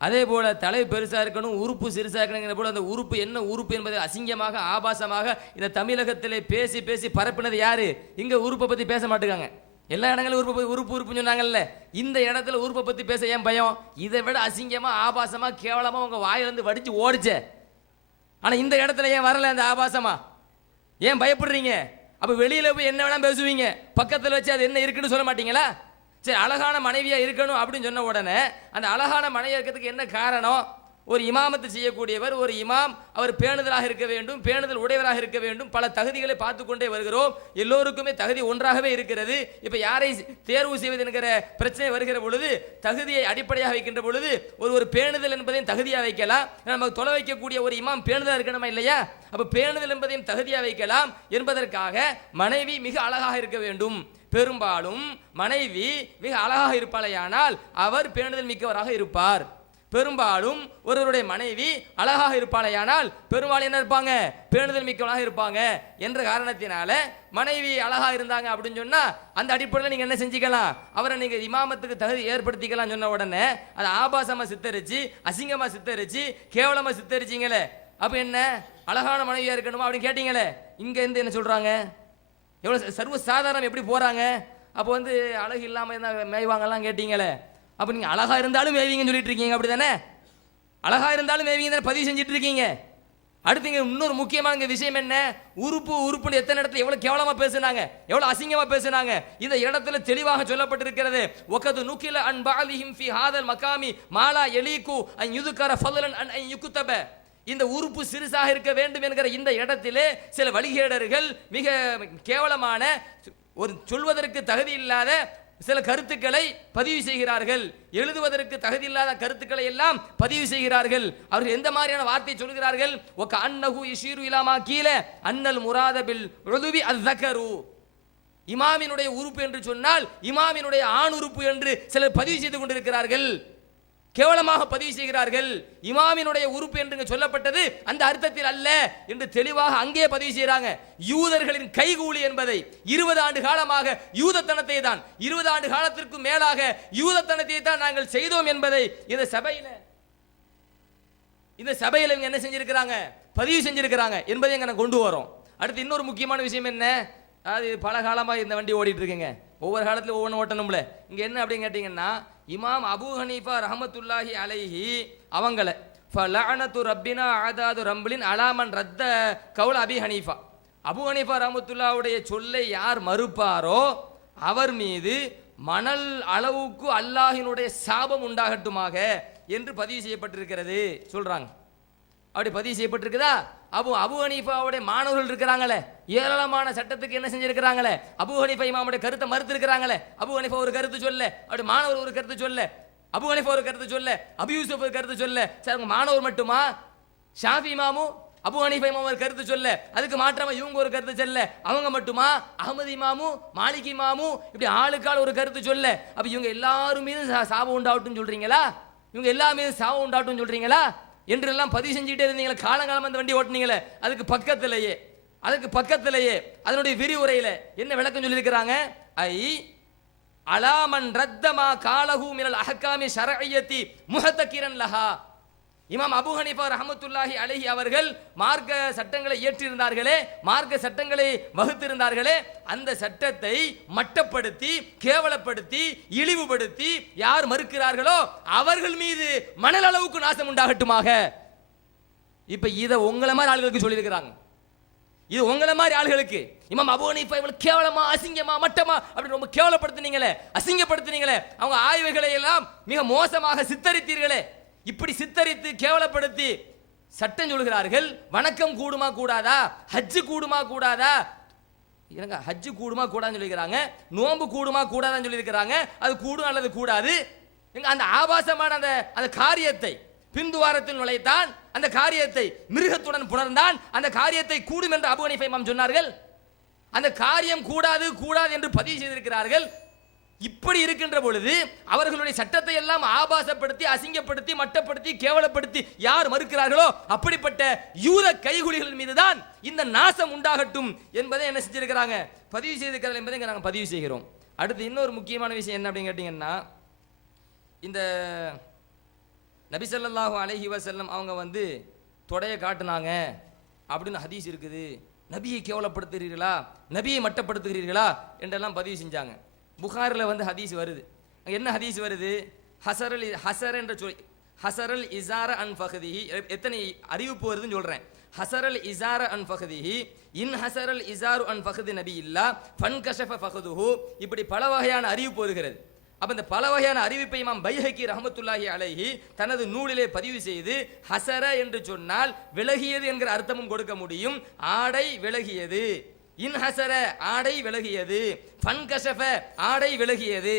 அதே போல தலை பெருசா இருக்கணும், உறுப்பு சிறுசா இருக்கணுங்கிற போல அந்த உறுப்பு என்ன உறுப்பு என்பதை அசிங்கமாக ஆபாசமாக இந்த தமிழகத்திலே பேசி பேசி பரப்பினது யாரு? இங்க உறுப்பை பத்தி பேச மாட்டேங்காங்க. எல்லா இடங்களும் உறுப்புன்னு சொன்னாங்கல்ல, இந்த இடத்துல உறுப்பை பத்தி பேச ஏன் பயம்? இதை விட அசிங்கமா ஆபாசமா கேவலமா உங்க வாயிலிருந்து வடிச்சு ஓடிச்ச. ஆனா இந்த இடத்துல ஏன் வரல அந்த ஆபாசமா? ஏன் பயப்படுறீங்க? அப்ப வெளியில போய் என்ன வேணா பேசுவீங்க, பக்கத்துல வச்சு அது என்ன இருக்குன்னு சொல்ல மாட்டீங்களா? சரி, அழகான மனைவியா இருக்கணும் அப்படின்னு சொன்ன உடனே அந்த அழகான மனைவியா இருக்கிறதுக்கு என்ன காரணம்? ஒரு இமாமத்து செய்யக்கூடியவர், ஒரு இமாம், அவர் பேணுதலாக இருக்க வேண்டும், பேணுதல் உடையவராக இருக்க வேண்டும். பல தகுதிகளை பார்த்து கொண்டே வருகிறோம். எல்லோருக்குமே தகுதி ஒன்றாகவே இருக்கிறது. இப்ப யாரை தேர்வு செய்வது என்கிற பிரச்சனை வருகிற பொழுது தகுதியை அடிப்படையாக வைக்கின்ற பொழுது ஒரு பேணுதல் என்பதையும் தகுதியாக வைக்கலாம். நமக்கு தொலை வைக்கக்கூடிய ஒரு இமாம் பேணுதலாக இருக்கணுமா இல்லையா? அப்ப பேணுதல் என்பதையும் தகுதியாக வைக்கலாம் என்பதற்காக மனைவி மிக அழகாக இருக்க வேண்டும். பெரும்பாலும் மனைவி மிக அழகாக இருப்பாளையானால் அவர் பேணுதல் மிக்கவராக இருப்பார். பெரும்பாலும் ஒருவருடைய மனைவி அழகாக இருப்பாளையானால் பெரும்பாலும் என்ன இருப்பாங்க? பேணுதல் மிக்கவராக இருப்பாங்க. என்ற காரணத்தினால மனைவி அழகா இருந்தாங்க அப்படின்னு சொன்னா அந்த அடிப்படையில் நீங்க என்ன செஞ்சுக்கலாம்? அவரை நீங்க இமாமத்துக்கு தகுதி ஏற்படுத்திக்கலாம். சொன்ன உடனே அதை ஆபாசமா சித்தரிச்சு, அசிங்கமா சித்தரிச்சு, கேவலமா சித்தரிச்சிங்களே, அப்ப என்ன அழகான மனைவியா இருக்கணுமா அப்படின்னு கேட்டீங்களே, இங்க இருந்து என்ன சொல்றாங்க? எவ்வளவு சர்வ சாதாரணம் எப்படி போறாங்க? அப்போ அழகு இல்லாம இருந்தா மேய்வாங்கலாம் கேட்டீங்களே, அப்ப நீங்க அழகா இருந்தாலும் மேய்வீங்கன்னு சொல்லிட்டு இருக்கீங்க, அப்படிதானே? அழகா இருந்தாலும் மேய்வீங்க தானே பதிவு செஞ்சுட்டு இருக்கீங்க. அடுத்து இன்னொரு முக்கியமான விஷயம் என்ன? உறுப்புன்னு எத்தனை இடத்துல எவ்வளவு கேவலமா பேசுனாங்க, எவ்வளவு அசிங்கமா பேசுனாங்க. இந்த இடத்துல தெளிவாக சொல்லப்பட்டிருக்கிறது, ஒகது நுகில அன் பாலிஹிம் ஃபி ஹாதல் மகாமி மாலா யலீகு அன் யுதுகர ஃபضலன் அன் யுக்தப. இந்த உறுப்பு சிறுசாக இருக்க வேண்டும் என்கிற இந்த இடத்திலே சில வழிகேடர்கள் மிக கேவலமான ஒரு சொல்வதற்கு தகுதி இல்லாத சில கருத்துக்களை பதிவு செய்கிறார்கள். எழுதுவதற்கு தகுதி இல்லாத கருத்துக்களை எல்லாம் பதிவு செய்கிறார்கள். அவர்கள் எந்த மாதிரியான வார்த்தை சொல்கிறார்கள்? ஒக அன்னஹு யஷீரு இலாமா கீல அன்னல் முராத பில் உதுவி அஸ்ஸகரு. இமாமினுடைய உறுப்பு என்று சொன்னால் இமாமினுடைய ஆண் உறுப்பு என்று சிலர் பதிவு செய்து கொண்டிருக்கிறார்கள், கேவலமாக பதிவு செய்கிறார்கள். இமாமினுடைய உறுப்பு என்று சொல்லப்பட்டது அந்த அர்த்தத்தில் அல்ல என்று தெளிவாக அங்கே பதிவு செய்கிறாங்க. யூதர்களின் கைகூலி என்பதை 20 ஆண்டு காலமாக யூதத்தனத்தை தான், 20 ஆண்டு காலத்திற்கு மேலாக யூதத்தனத்தை தான் நாங்கள் செய்தோம் என்பதை இந்த சபையில என்ன செஞ்சிருக்கிறாங்க? பதிவு செஞ்சிருக்கிறாங்க என்பதை எங்க கொண்டு வரோம். அடுத்து இன்னொரு முக்கியமான விஷயம் என்ன? அது பல காலமாக இந்த வண்டி ஓடிட்டு இருக்குங்க, ஒவ்வொரு காலத்துல ஒவ்வொன்று ஓட்டணும்ல. இங்க என்ன அப்படின்னு கேட்டீங்கன்னா, இமாம் அபு ஹனீஃபா ரஹமத்துல்லாஹி அலைஹி அவங்கள ஃபலஅனது ரப்பினா ஆதாது ரம்பிலின் அலாமன் ரத்த கவுல் அபி ஹனீஃபா. அபு ஹனீஃபா ரஹமத்துல்லாஹுடைய சொல்லை யார் மறுப்பாரோ அவர் மீது மணல் அளவுக்கு அல்லாஹினுடைய சாபம் உண்டாகட்டுமாக என்று பதிவு செய்யப்பட்டிருக்கிறது சொல்றாங்க. அப்படி பதிவு செய்யப்பட்டிருக்குதா? அபு ஹனீஃபாவுடைய மாணவர்கள் இருக்கிறாங்களே, ஏராளமான சட்டத்துக்கு என்ன செஞ்சிருக்கிறாங்களே, அபு ஹனீஃபா இமாமுடைய கருத்தை மறுத்து இருக்கிறாங்களே. அபு ஹனீஃபா ஒரு கருத்து சொல்ல, அப்படி மாணவர் ஒரு கருத்து சொல்ல, அபு ஹனீஃபா ஒரு கருத்து சொல்ல, அபு யூசுப் ஒரு கருத்து சொல்ல. சார் உங்க மாணவர் மட்டுமா? ஷாஃபி இமாமு அபு ஹனீஃபா இமாமு ஒரு கருத்து சொல்ல, அதுக்கு மாற்றமா இவங்க ஒரு கருத்து சொல்ல, அவங்க மட்டுமா? அஹமது இமாமு, மாலிக் இமாமு, இப்படி ஆளுக்கால் ஒரு கருத்து சொல்ல. அப்ப இவங்க எல்லாரும் மீது சாபம் உண்டாகட்டும் சொல்றீங்களா? இவங்க எல்லா மீது சாபம் உண்டாகட்டும் சொல்றீங்களா என்றெல்லாம் பதிவு செஞ்சுட்டே இருந்தீங்களா? காலங்காலம் அந்த வண்டி ஓட்டுனீங்களே, அதுக்கு பக்கத்திலேயே அதனுடைய விரிவுரையில என்ன விளக்கம் சொல்லியிருக்கிறாங்க? ஐ அலாமன் ரத்தமா காலஹு மினல் அஹ்காமி ஷரஇய்யத்தி முஹத்தகிரன் லஹா. இமாம் அபு ஹனீஃபா ரஹமத்துல்லாஹி அலைஹி அவர்கள் மார்க்க சட்டங்களை ஏற்றிருந்தார்களே, மார்க்க சட்டங்களை வகுத்திருந்தார்களே, அந்த சட்டத்தை மட்டப்படுத்தி, கேவலப்படுத்தி, இழிவுபடுத்தி யார் மறுக்கிறார்களோ அவர்கள் மீது மணல் அளவுக்கு நாசம் உண்டாகட்டுமாக. இப்ப இதை உங்களை மாதிரி ஆளுகளுக்கு சொல்லியிருக்கிறாங்க. இது உங்களை மாதிரி ஆளுகளுக்கு இமாம் அபு ஹனீஃபா இவ்வளவு கேவலமா, அசிங்கமா, மட்டமா அப்படின்னு ரொம்ப கேவலப்படுத்தினீங்களே, அசிங்கப்படுத்தினீங்களே, அவங்க ஆய்வுகளை எல்லாம் மிக மோசமாக சித்தரித்தீர்களே. இப்படி சித்தரித்து கேவலப்படுத்தி சட்டம் சொல்கிறார்கள். வணக்கம் கூடுமா கூடாதா? ஹஜ்ஜு கூடுமா கூடாதா? ஹஜ்ஜு கூடுமா கூடாதுன்னு சொல்லிக்கிறாங்க. நோன்பு கூடுமா கூடாதான்னு சொல்லியிருக்கிறாங்க. அது கூடும் அல்லது கூடாது. அந்த ஆபாசமான அந்த காரியத்தை பிந்துவாரத்தில் நுழைத்தான், அந்த காரியத்தை மிருகத்துடன் புணர்ந்தான், அந்த காரியத்தை கூடும் என்று அபு ஹனீஃபா இமாம் சொன்னார்கள். அந்த காரியம் கூடாது என்று பதிவு செய்திருக்கிறார்கள். இப்படி இருக்கின்ற பொழுது அவர்களுடைய சட்டத்தை எல்லாம் ஆபாசப்படுத்தி, அசிங்கப்படுத்தி, மட்டப்படுத்தி, கேவலப்படுத்தி யார் மறுக்கிறார்களோ அப்படிப்பட்ட யூத கைகுலிகள் மீதுதான் இந்த நாசம் உண்டாகட்டும் என்பதை என்ன செஞ்சிருக்கிறாங்க? பதிவு செய்திருக்கிறார்கள் என்பதை நாங்கள் பதிவு செய்கிறோம். அடுத்து இன்னொரு முக்கியமான விஷயம் என்ன அப்படின்னு கேட்டீங்கன்னா, இந்த நபி ஸல்லல்லாஹு அலைஹி வஸல்லம் அவங்க வந்து தொடையை காட்டுனாங்க அப்படின்னு ஹதீஸ் இருக்குது. நபியை கேவலப்படுத்துகிறீர்களா, நபியை மட்டப்படுத்துகிறீர்களா என்றெல்லாம் பதிவு செஞ்சாங்க. புகாரில் வந்து ஹதீஸ் வருது. என்ன ஹதீஸ் வருது? ஹசர் என்ற சொல் ஹசரல் இசார அன் ஃபஹதிஹி, எத்தனை அறிவிப்பு வருதுன்னு சொல்கிறேன். ஹசரல் இசார அன் ஃபஹதிஹி, இன் ஹசரல் இசாரு அன் ஃபஹதி நபி இல்லா ஃபன் கஷஃப ஃபஹதுஹு, இப்படி பல வகையான அறிவிப்பு வருகிறது. அப்போ இந்த பல வகையான அறிவிப்பை இமாம் பைஹகி ரஹமத்துல்லாஹி அலைஹி தனது நூலிலே பதிவு செய்து ஹசர என்று சொன்னால் விலகியது என்கிற அர்த்தமும் கொடுக்க முடியும். ஆடை விலகியது, இன் ஹசர ஆடை விலகியது, ஃபன் கஷஃப ஆடை விலகியது.